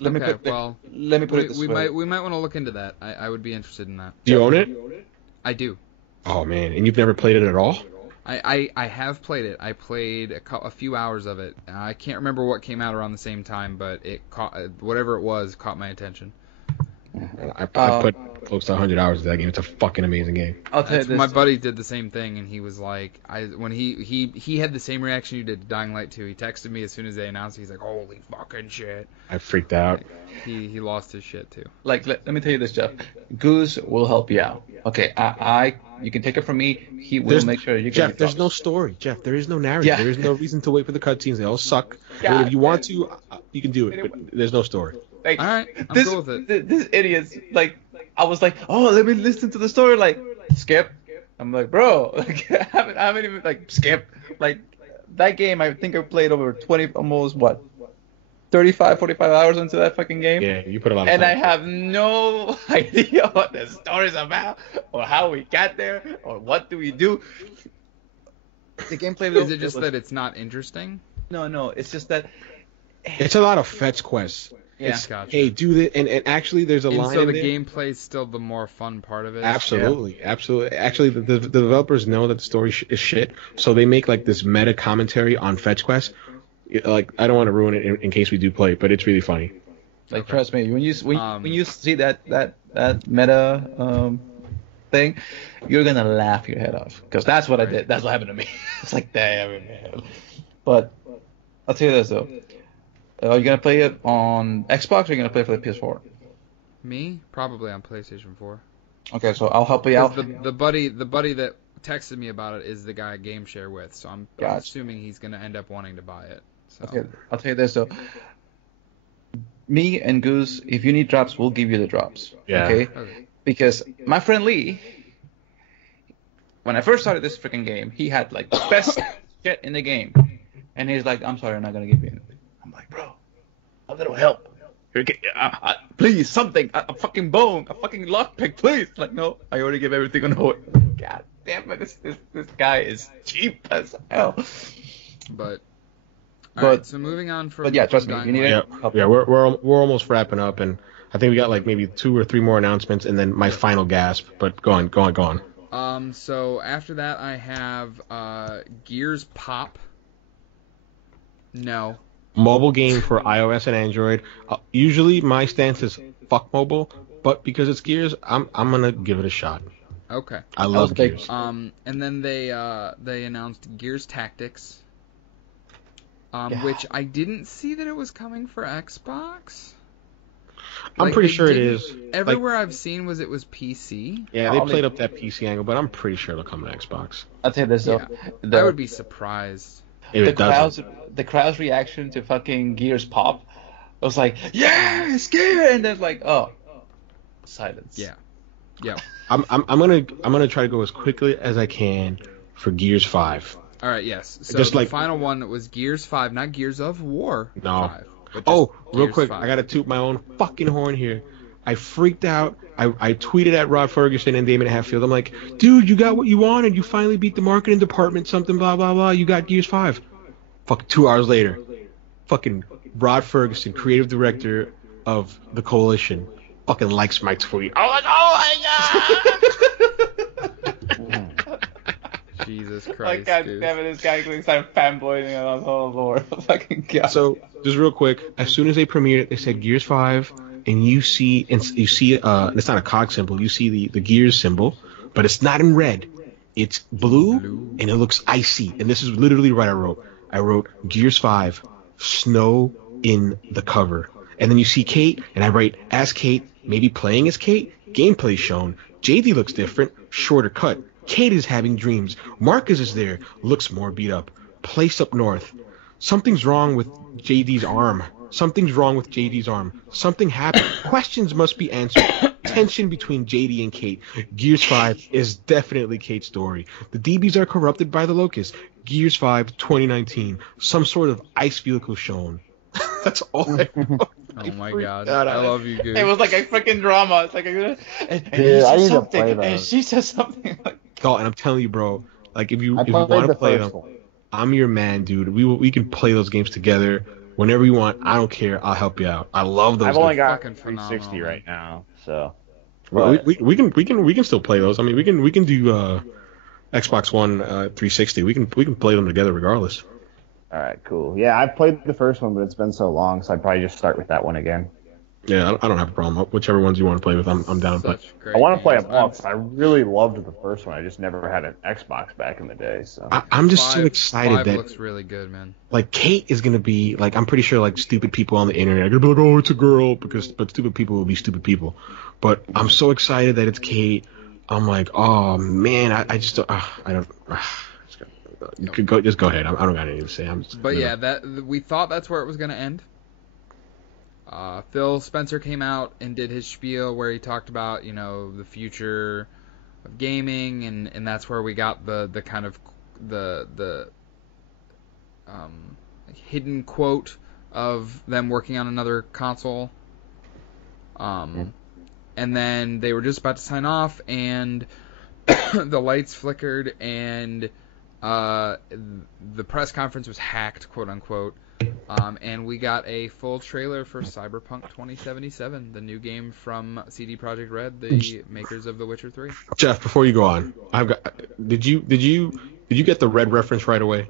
Let me put it this way. We might want to look into that. I would be interested in that. Do you own it? I do. Oh man, and you've never played it at all? I have played it. I played a few hours of it. I can't remember what came out around the same time, but it caught whatever it was caught my attention. I put close to 100 hours into that game. It's a fucking amazing game. I'll tell you this. My buddy did the same thing, and he was like, when he had the same reaction you did to Dying Light 2. He texted me as soon as they announced it. He's like, holy fucking shit. I freaked out. He lost his shit too. Like, let me tell you this, Jeff. Goose will help you out. Okay, I You can take it from me. He will make sure you get Jeff, your there's drops. no story. Jeff, there is no narrative. Yeah. There is no reason to wait for the cutscenes. They all suck. Yeah. I mean, if you want to, you can do it, but there's no story. Like, All right, I'm cool with it. This idiot's like, I was like, oh, let me listen to the story. Like, skip. I'm like, bro, like, I haven't even like skip. Like, that game, I think I played over 20, almost what, 35, 45 hours into that fucking game. Yeah, you put a lot of And time. I have no idea what the story's about, or how we got there, or what do we do. The gameplay Is it just that it's not interesting? No, it's just that. It's a lot of fetch quests. Yeah. Gotcha. Hey, do this, and actually, there's a And line so in the there. gameplay's still the more fun part of it. Absolutely. Actually, the developers know that the story is shit, so they make like this meta commentary on fetch quests. Like, I don't want to ruin it in case we do play it, but it's really funny. Like, trust me, when you see that meta thing, you're gonna laugh your head off, because that's what I did. That's what happened to me. It's like, damn, man. But I'll tell you this though. Are you gonna play it on Xbox, or are you gonna play it for the PS4? Me? Probably on PlayStation 4. Okay, so I'll help you out. The buddy that texted me about it is the guy I game share with, so I'm assuming he's gonna end up wanting to buy it. So. Okay, I'll tell you this though. Me and Goose, if you need drops, we'll give you the drops. Yeah. Okay? Because my friend Lee, when I first started this freaking game, he had like the best shit in the game, and he's like, "I'm sorry, I'm not gonna give you anything." I'm like, "Bro, a little help. Please, something, a fucking bone, a fucking lockpick, please." Like, no, I already give everything on hold. God damn it, this guy is cheap as hell. But alright, so moving on from. But yeah, trust me, you need Yeah, we're almost wrapping up, and I think we got like maybe 2 or 3 more announcements, and then my final gasp. But go on. So after that, I have Gears Pop. No. Mobile game for iOS and Android. Usually my stance is fuck mobile, but because it's Gears, I'm gonna give it a shot. Okay. I love Gears. And then they announced Gears Tactics, which I didn't see that it was coming for Xbox. I'm pretty sure it is. Everywhere I've seen it was PC. Yeah, they played up that PC angle, but I'm pretty sure it'll come to Xbox. I'll tell you this though. I would be surprised. The crowd's reaction to fucking Gears Pop was like, yeah, scared, and then like, oh, silence. Yeah. I'm gonna try to go as quickly as I can for Gears 5. All right, yes. So Just the final one was Gears 5, not Gears of War. No. 5, but Oh, just real Gears quick, 5. I gotta toot my own fucking horn here. I freaked out. I tweeted at Rod Ferguson and Damon Hatfield. I'm like, dude, you got what you wanted. You finally beat the marketing department. Something blah blah blah. You got Gears 5. Fucking 2 hours later, fucking Rod Ferguson, creative director of the Coalition, fucking likes my tweet. I was like, oh my god! Jesus Christ, Like, God dude. damn it, this guy can start fanboying on the whole lore. Fucking god. So, just real quick, as soon as they premiered it, they said Gears 5, and you see it's not a cog symbol. You see the Gears symbol, but it's not in red. It's blue, and it looks icy. And this is literally what I wrote. I wrote Gears 5, snow in the cover. And then you see Kate, and I write, as Kate, maybe playing as Kate, gameplay shown. JD looks different, shorter cut. Kate is having dreams. Marcus is there, looks more beat up. Place up north. Something's wrong with JD's arm. Something's wrong with JD's arm. Something happened. Questions must be answered. Tension between JD and Kate. Gears 5 is definitely Kate's story. The DBs are corrupted by the Locust. Gears 5 2019. Some sort of ice vehicle shown. That's all I wrote. Oh my god. I love you, Goose. It was like a freaking drama. It's like and Dude, I need to something, play and those. she says something like, Oh, and I'm telling you, bro. Like, if you I want played to the play first them, one. I'm your man, dude. We can play those games together whenever you want. I don't care. I'll help you out. I love those. I've only games. got fucking 360 phenomenal, right now, so. Well, But- we can still play those. I mean, we can do Xbox One 360. We can play them together regardless. All right, cool. Yeah, I've played the first one, but it's been so long, so I'd probably just start with that one again. Yeah, I don't have a problem. Whichever ones you want to play with, I'm down to play. Such great I want to play games. them all because I really loved the first one. I just never had an Xbox back in the day, so. I'm just so Five excited that looks really good, man. like Kate is gonna be like, I'm pretty sure like stupid people on the internet are gonna be like, oh, it's a girl, but stupid people will be stupid people. But I'm so excited that it's Kate. I'm like, oh man, I just don't, I don't. You could go, just go ahead. I don't got anything to say. But yeah, we thought that's where it was gonna end. Phil Spencer came out and did his spiel where he talked about, the future of gaming, and that's where we got the kind of the hidden quote of them working on another console. And then they were just about to sign off, and the lights flickered, and the press conference was hacked, quote unquote. And we got a full trailer for Cyberpunk 2077, the new game from CD Projekt Red, the makers of The Witcher 3. Jeff, before you go on, did you get the red reference right away?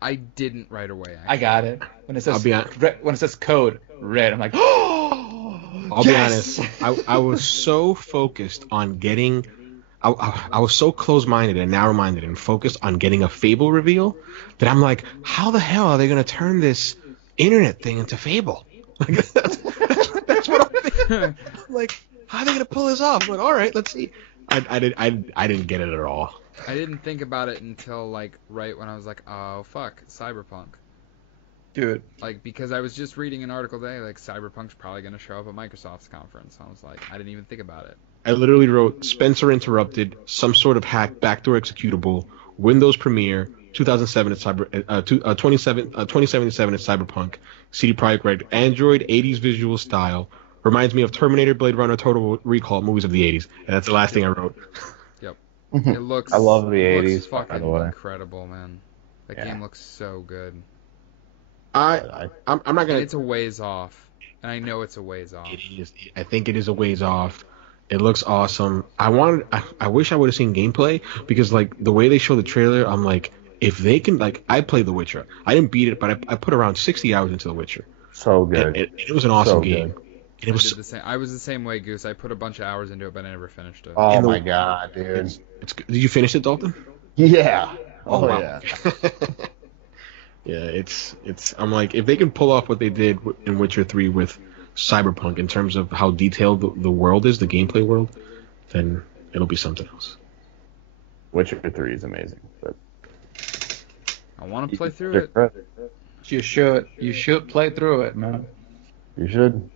I didn't right away. Actually. I got it. When it says code red, I'm like, I'll be honest. I was so focused on getting. I was so close-minded and narrow-minded and focused on getting a Fable reveal that I'm like, how the hell are they going to turn this internet thing into Fable? Like, that's what I'm thinking. I'm like, how are they going to pull this off? I'm like, all right, let's see. I didn't get it at all. I didn't think about it until right when I was like, oh fuck, Cyberpunk. Dude. Because I was just reading an article today, Cyberpunk's probably going to show up at Microsoft's conference. I was like, I didn't even think about it. I literally wrote, Spencer interrupted, some sort of hack, backdoor executable, Windows Premiere, 2007 at 2077 at Cyberpunk, CD Projekt Red, Android, 80s visual style, reminds me of Terminator, Blade Runner, Total Recall, movies of the 80s. And that's the last thing I wrote. Yep. It looks. I love the 80s. Looks fucking incredible, man. That game looks so good. I'm not gonna. And it's a ways off, and I know it's a ways off. It is. I think it is a ways off. It looks awesome. I wish I would have seen gameplay because the way they show the trailer, I'm like, if they can I played The Witcher. I didn't beat it, but I put around 60 hours into The Witcher. So good. It was an awesome game. And it was. I was the same way, Goose. I put a bunch of hours into it, but I never finished it. Oh my god, dude! Did you finish it, Dalton? Yeah. Oh wow. Yeah. Yeah, it's. I'm like, if they can pull off what they did in Witcher 3 with Cyberpunk in terms of how detailed the world is, the gameplay world, then it'll be something else. Witcher 3 is amazing. But I want to play through it. You should. You should play through it, man. You should.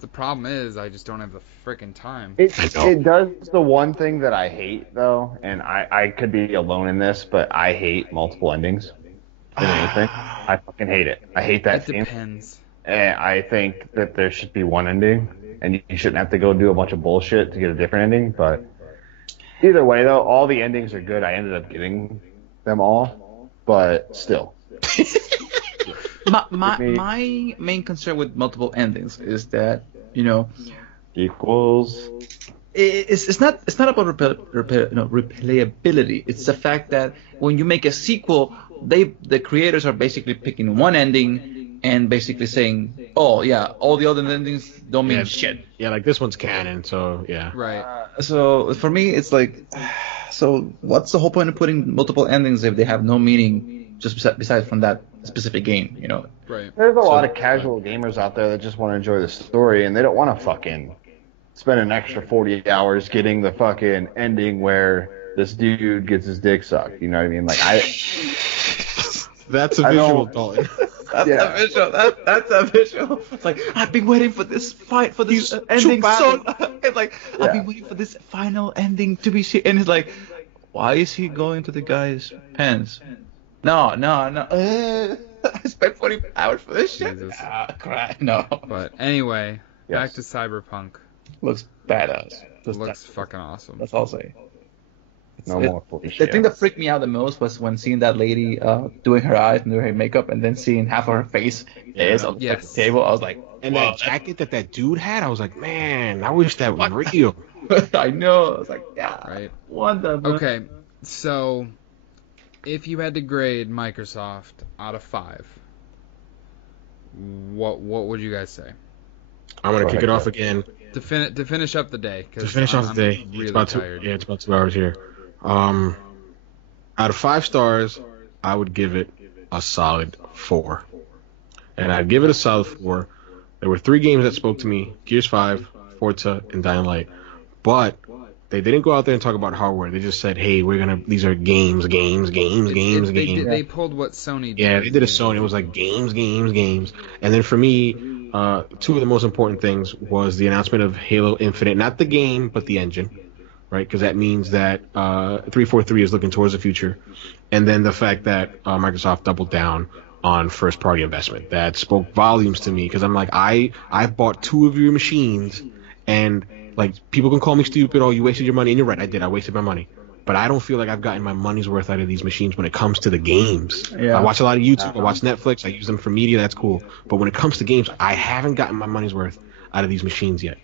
The problem is, I just don't have the freaking time. It does the one thing that I hate, though, and I could be alone in this, but I hate multiple endings in anything. I fucking hate it. I hate that theme. It depends. And I think that there should be one ending, and you shouldn't have to go do a bunch of bullshit to get a different ending. But either way, though, all the endings are good. I ended up getting them all, but still. My main concern with multiple endings is that, equals. It's not about replayability. It's the fact that when you make a sequel, the creators are basically picking one ending and basically saying, oh yeah, all the other endings don't mean shit. Yeah, this one's canon, so yeah. Right. So for me, it's so what's the whole point of putting multiple endings if they have no meaning just besides from that specific game, Right. There's a lot of casual gamers out there that just want to enjoy the story and they don't want to fucking spend an extra 48 hours getting the fucking ending where this dude gets his dick sucked. You know what I mean? That's a visual, Dalton. That's a visual. That's a visual. It's I've been waiting for this fight, for this ending so. It's I've been waiting for this final ending to be seen, and it's why is he going to the guy's pants? No. I spent 40 hours for this shit. Cry. No. But anyway, back to Cyberpunk. Looks badass. Looks fucking awesome. That's all I'll say. No more bullshit. The thing that freaked me out the most was when seeing that lady doing her eyes and doing her makeup, and then seeing half of her face is on the table. I was like, and that jacket that dude had, I was like, man, I wish that was real. I know. I was like, yeah, right. Wonderful. Okay, so if you had to grade Microsoft out of 5, what would you guys say? I'm gonna kick it off again. To finish up the day. To finish off the day, really it's about tired. it's about 2 hours here. Out of 5 stars, I would give it a solid 4. And I'd give it a solid 4. There were 3 games that spoke to me: Gears 5, Forza, and Dying Light. But They didn't go out there and talk about hardware. They just said, "Hey, these are games." They pulled what Sony did. Yeah, they did a Sony. It was like games. And then for me, two of the most important things was the announcement of Halo Infinite, not the game, but the engine, right? Because that means that 343 is looking towards the future, and then the fact that Microsoft doubled down on first-party investment. That spoke volumes to me because I'm like, I bought two of your machines, and like people can call me stupid, oh, you wasted your money, and you're right, I did. I wasted my money. But I don't feel like I've gotten my money's worth out of these machines when it comes to the games. Yeah. I watch a lot of YouTube, I watch Netflix, I use them for media, that's cool. But when it comes to games, I haven't gotten my money's worth out of these machines yet.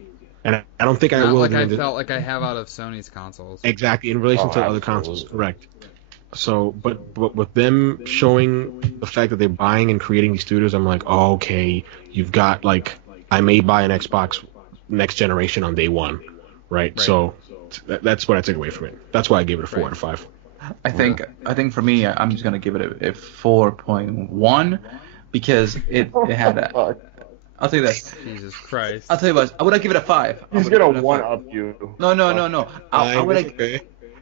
And I don't think I will. Not like I felt like I have out of Sony's consoles. Exactly, in relation to other consoles, correct. So, but with them showing the fact that they're buying and creating these studios, I'm like, oh, okay, you've got like, I may buy an Xbox next generation on day one, right? So that's what I took away from it. That's why I gave it a 4 out of 5. I think for me, I'm just gonna give it a 4.1 because it had a. I'll tell you this. Jesus Christ. I'll tell you what. I would have given it a 5. He's gonna one up you. No. I would have. Okay.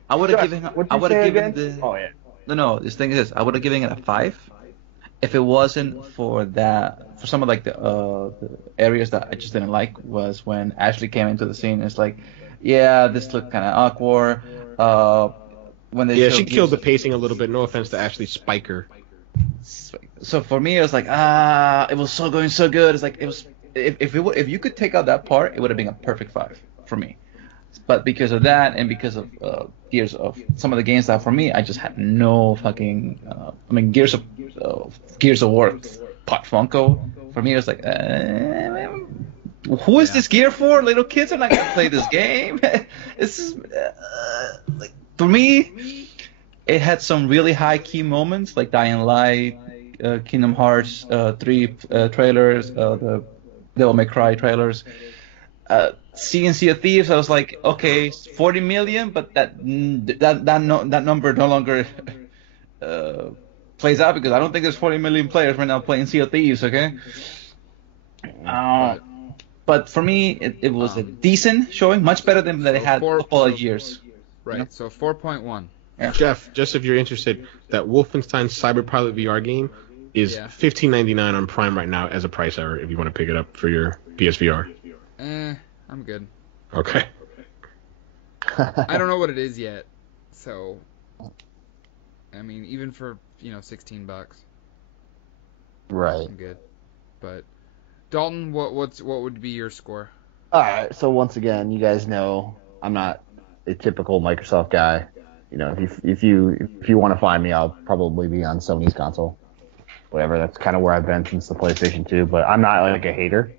I would have given. I would have given again? the. Oh yeah. No. This thing is this. I would have given it a 5 if it wasn't for that. For some of like the areas that I just didn't like was when Ashley came into the scene. It's like, yeah, this looked kind of awkward. When they she killed the pacing a little bit. No offense to Ashley Spiker. So for me, it was like, it was going so good. It's like it was. If you could take out that part, it would have been a perfect 5 for me. But because of that, and because of Gears of some of the games that for me, I just had no fucking. Gears of War Pot Funko. For me, it was like, who is this gear for? Little kids are not gonna play this game. This is like for me. It had some really high key moments like Dying Light, Kingdom Hearts 3 trailers, the Devil May Cry trailers. Seeing Sea of Thieves, I was like, okay, 40 million, but that number no longer plays out because I don't think there's 40 million players right now playing Sea of Thieves, okay? But for me, it was a decent showing, much better than they had a couple of years. Right, You know? so 4.1. Yeah. Jeff, just if you're interested, that Wolfenstein Cyberpilot VR game is $15.99 on Prime right now as a price error if you want to pick it up for your PSVR. I'm good. Okay. I don't know what it is yet, so I mean, even for $16, Right. I'm good. But Dalton, what would be your score? All right. So once again, you guys know I'm not a typical Microsoft guy. If you want to find me, I'll probably be on Sony's console. Whatever. That's kind of where I've been since the PlayStation 2. But I'm not like a hater,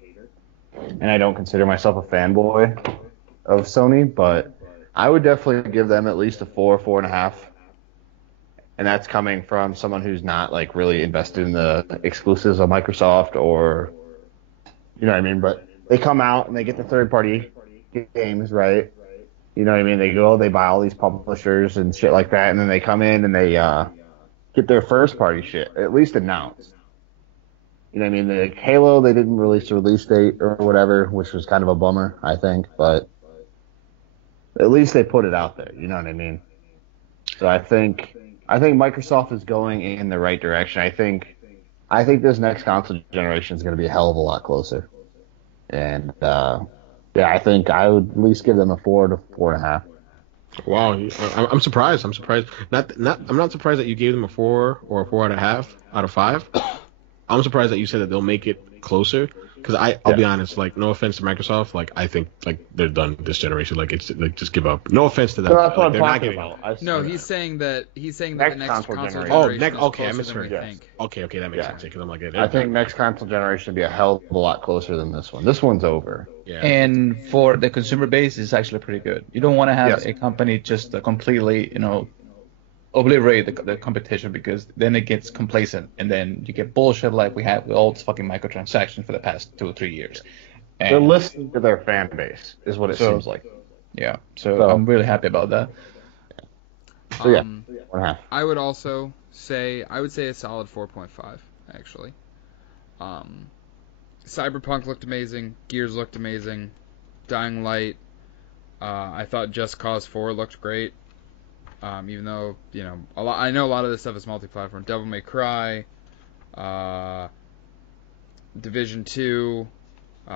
and I don't consider myself a fanboy of Sony. But I would definitely give them at least a 4.5. And that's coming from someone who's not like really invested in the exclusives of Microsoft or, you know what I mean. But they come out and they get the third-party games, right? You know what I mean? They buy all these publishers and shit like that, and then they come in and they get their first-party shit at least announced. You know what I mean? Like Halo, they didn't release a release date or whatever, which was kind of a bummer, I think. But at least they put it out there. You know what I mean? So I think Microsoft is going in the right direction. I think this next console generation is going to be a hell of a lot closer. And yeah, I think I would at least give them a 4 to 4.5. Wow, I'm surprised. I'm not surprised that you gave them a 4 or a 4.5 out of 5. I'm surprised that you said that they'll make it closer. Because I'll be honest, like, no offense to Microsoft, like, I think, like, they're done this generation. Like, it's, like, just give up. No offense to them. So that's what like, I'm talking about. No, he's saying that Next the next console console generation. generation is okay, I closer misheard. than we think. Okay, that makes sense. Because I'm like, I think next console generation will be a hell of a lot closer than this one. This one's over. Yeah. And for the consumer base, it's actually pretty good. You don't want to have a company just completely, obliterate the competition because then it gets complacent and then you get bullshit like we had with all this fucking microtransactions for the past 2 or 3 years. And they're listening to their fan base, is what it seems like. Yeah, so I'm really happy about that. So yeah, 1.5. I would also say a solid 4.5 actually. Cyberpunk looked amazing. Gears looked amazing. Dying Light. I thought Just Cause 4 looked great. Even though, I know a lot of this stuff is multi-platform. Devil May Cry, Division 2,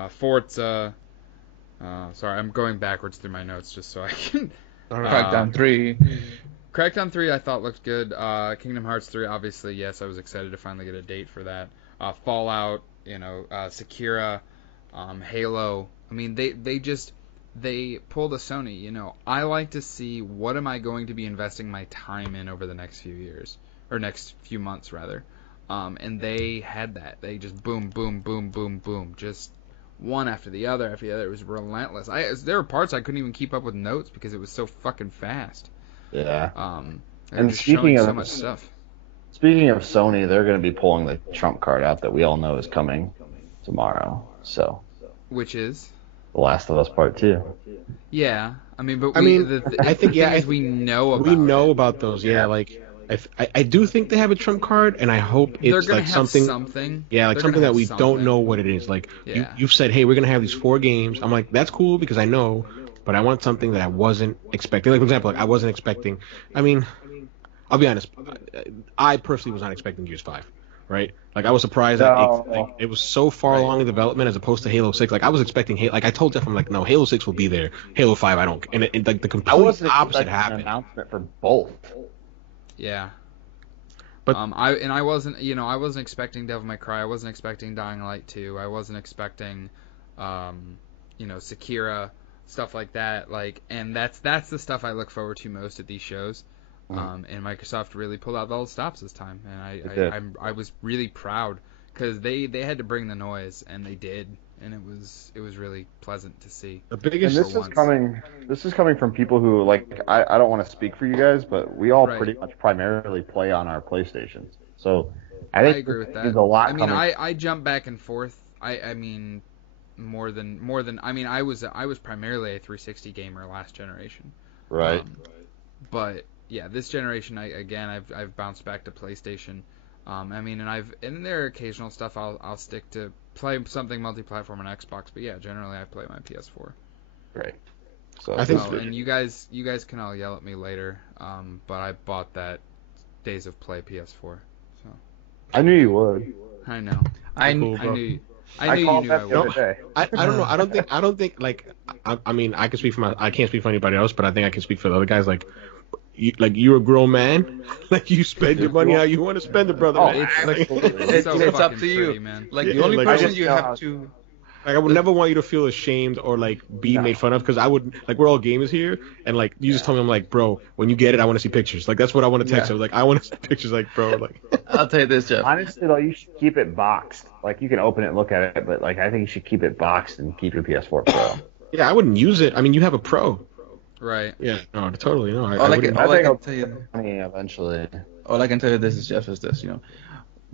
Forza. Sorry, I'm going backwards through my notes just so I can. Crackdown 3. Crackdown 3 I thought looked good. Kingdom Hearts 3, obviously, yes, I was excited to finally get a date for that. Fallout, Sekiro, Halo. I mean, they pulled a Sony. I like to see what am I going to be investing my time in over the next few years, or next few months rather. And they had that. They just boom, boom, boom, boom, boom, just one after the other after the other. It was relentless. There were parts I couldn't even keep up with notes because it was so fucking fast. Yeah. And just showing so much stuff. Speaking of Sony, they're going to be pulling the trump card out that we all know is coming tomorrow. So. Which is? The Last of Us Part 2. Yeah, I mean, but I think we know about. We know about those. Yeah, like I do think they have a trump card, and I hope it's like something. Yeah, like something that we don't know what it is. Like you've said, hey, we're gonna have these 4 games. I'm like, that's cool because I know, but I want something that I wasn't expecting. Like for example, I wasn't expecting. I mean, I'll be honest. I personally was not expecting Gears 5. Right? Like I was surprised that it was so far along in development as opposed to Halo 6. Like I was expecting Halo. Like I told Jeff, I'm like, no, Halo 6 will be there. Halo 5, I don't. And like the complete opposite happened. An announcement for both. Yeah. But I wasn't expecting Devil May Cry. I wasn't expecting Dying Light 2. I wasn't expecting, Sekiro, stuff like that. Like, and that's the stuff I look forward to most at these shows. And Microsoft really pulled out all the stops this time, and I was really proud because they had to bring the noise, and they did, and it was really pleasant to see. The biggest. And this is coming from people who like I don't want to speak for you guys, but we all pretty much primarily play on our PlayStations, so I think agree with that. There's a lot. I mean, I jump back and forth. I mean, more than I mean, I was primarily a 360 gamer last generation, right? But yeah, this generation, I've bounced back to PlayStation. I mean, and there are occasional stuff I'll stick to play something multi-platform on Xbox, but yeah, generally I play my PS4. Right. So I think, and you guys can all yell at me later, but I bought that Days of Play PS4. So I knew you would. I know. I knew you knew I would. I don't know. I don't think like I mean I can't speak for anybody else, but I think I can speak for the other guys. Like you're a grown man, like you spend your money how you want to spend it, brother. It's up to you, man. Like the only person you have to. Like I would never want you to feel ashamed or like be made fun of because I would like we're all gamers here and like you just told me I'm like bro when you get it I want to see pictures like that's what I want to text you like I want to see pictures like bro like. I'll tell you this, Jeff. Honestly though, you should keep it boxed. Like you can open it and look at it, but like I think you should keep it boxed and keep your PS4 Pro. Yeah, I wouldn't use it. I mean, you have a Pro. Right. Yeah. No, totally. No. I think I'll tell you. Eventually. All I can tell you this is Jeff is this.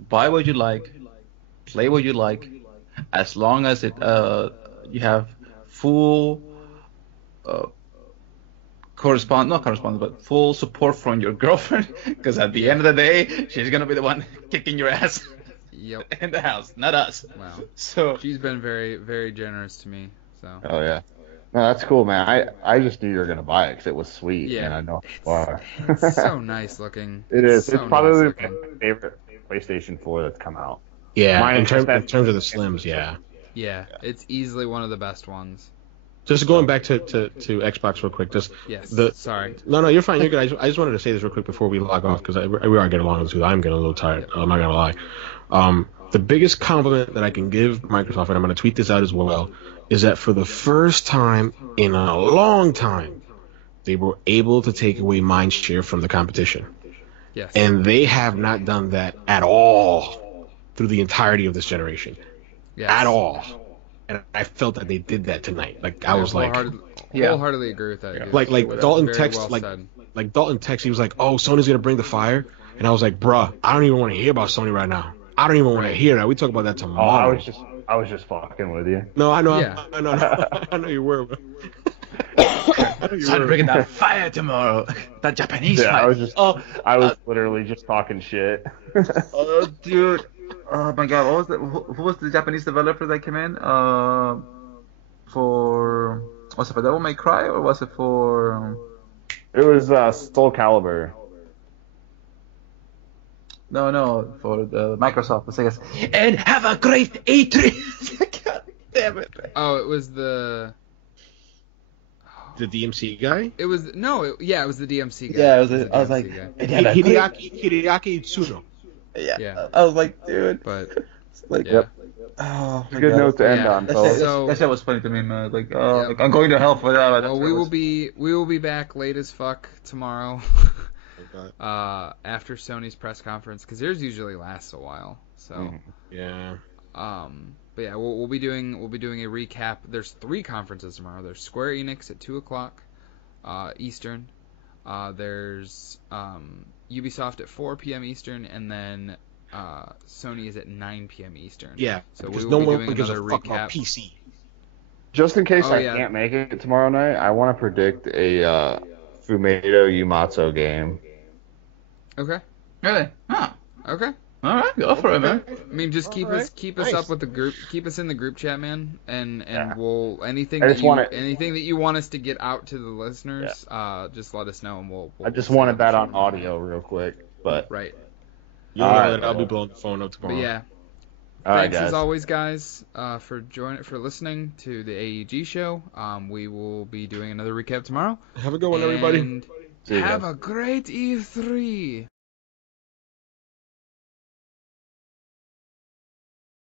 Buy what you like, play what you like, as long as you have full full support from your girlfriend, because at the end of the day, she's gonna be the one kicking your ass. Yep. In the house, not us. Wow. So she's been very, very generous to me. So. Oh yeah. No, that's cool, man. I just knew you were gonna buy it because it was sweet. Yeah. And I know far. It's so nice looking. It is. So it's probably nice my favorite PlayStation 4 that's come out. Yeah. In terms of the slims, yeah. Yeah, it's easily one of the best ones. Just going back to Xbox real quick. Sorry. No, you're fine. You're good. I just wanted to say this real quick before we log off because we are getting along with this. I'm getting a little tired. I'm not gonna lie. The biggest compliment that I can give Microsoft, and I'm gonna tweet this out as well, is that for the first time in a long time, they were able to take away mind share from the competition. Yes. And they have not done that at all through the entirety of this generation. Yes. At all. And I felt that they did that tonight. Like I was wholeheartedly agree with that. Dude. Like Dalton text well like Dalton text. He was like, "Oh, Sony's gonna bring the fire," and I was like, "Bruh, I don't even want to hear about Sony right now. I don't even want to hear that. We talk about that tomorrow." I was just fucking with you. No, I know. Yeah. I know. I know you were. Start bringing that fire tomorrow. That Japanese fire. I was literally just talking shit. Oh, dude. Oh my God. Who was the Japanese developer that came in? For Was it for Devil May Cry or was it for? It was Soul Calibur. No, for the Microsoft. I guess. And have a great E3. God damn it. Oh, it was the DMC guy? It was it was the DMC guy. Yeah, It was the I was DMC like, guy. Hideaki Tsuno. Yeah. I was like, dude. But Like, yeah. oh, It's a my good God. note to end Yeah. on. That shit was funny to me, man. Like, Yep. like, I'm going to hell for that. Well, we will be back late as fuck tomorrow. After Sony's press conference, because theirs usually lasts a while. So Yeah. but yeah, we'll be doing a recap. There's 3 conferences tomorrow. There's Square Enix at 2:00 Eastern. There's Ubisoft at 4 p.m. Eastern, and then Sony is at 9 p.m. Eastern. Yeah. So because we no will be one doing gives a another fuck about recap. PC. Just in case Oh, I yeah. can't make it tomorrow night, I want to predict a Fumeto Umatsu game. Okay. Really? Huh. Okay. All right, go for it, man. I mean, just keep Alright. us Nice. up with the group. Keep us in the group chat, man. And Yeah. we'll anything I that just you wanna- anything that you want us to get out to the listeners, just let us know, and we'll I just we'll wanted set that up on audio real quick, but Right. You'll All know right, that I'll bro. be blowing the phone up But tomorrow. yeah. all right, Thanks guys. as always, guys, for listening to the AEG show. We will be doing another recap tomorrow. Have a good one, everybody. And See you have guys. a great E3.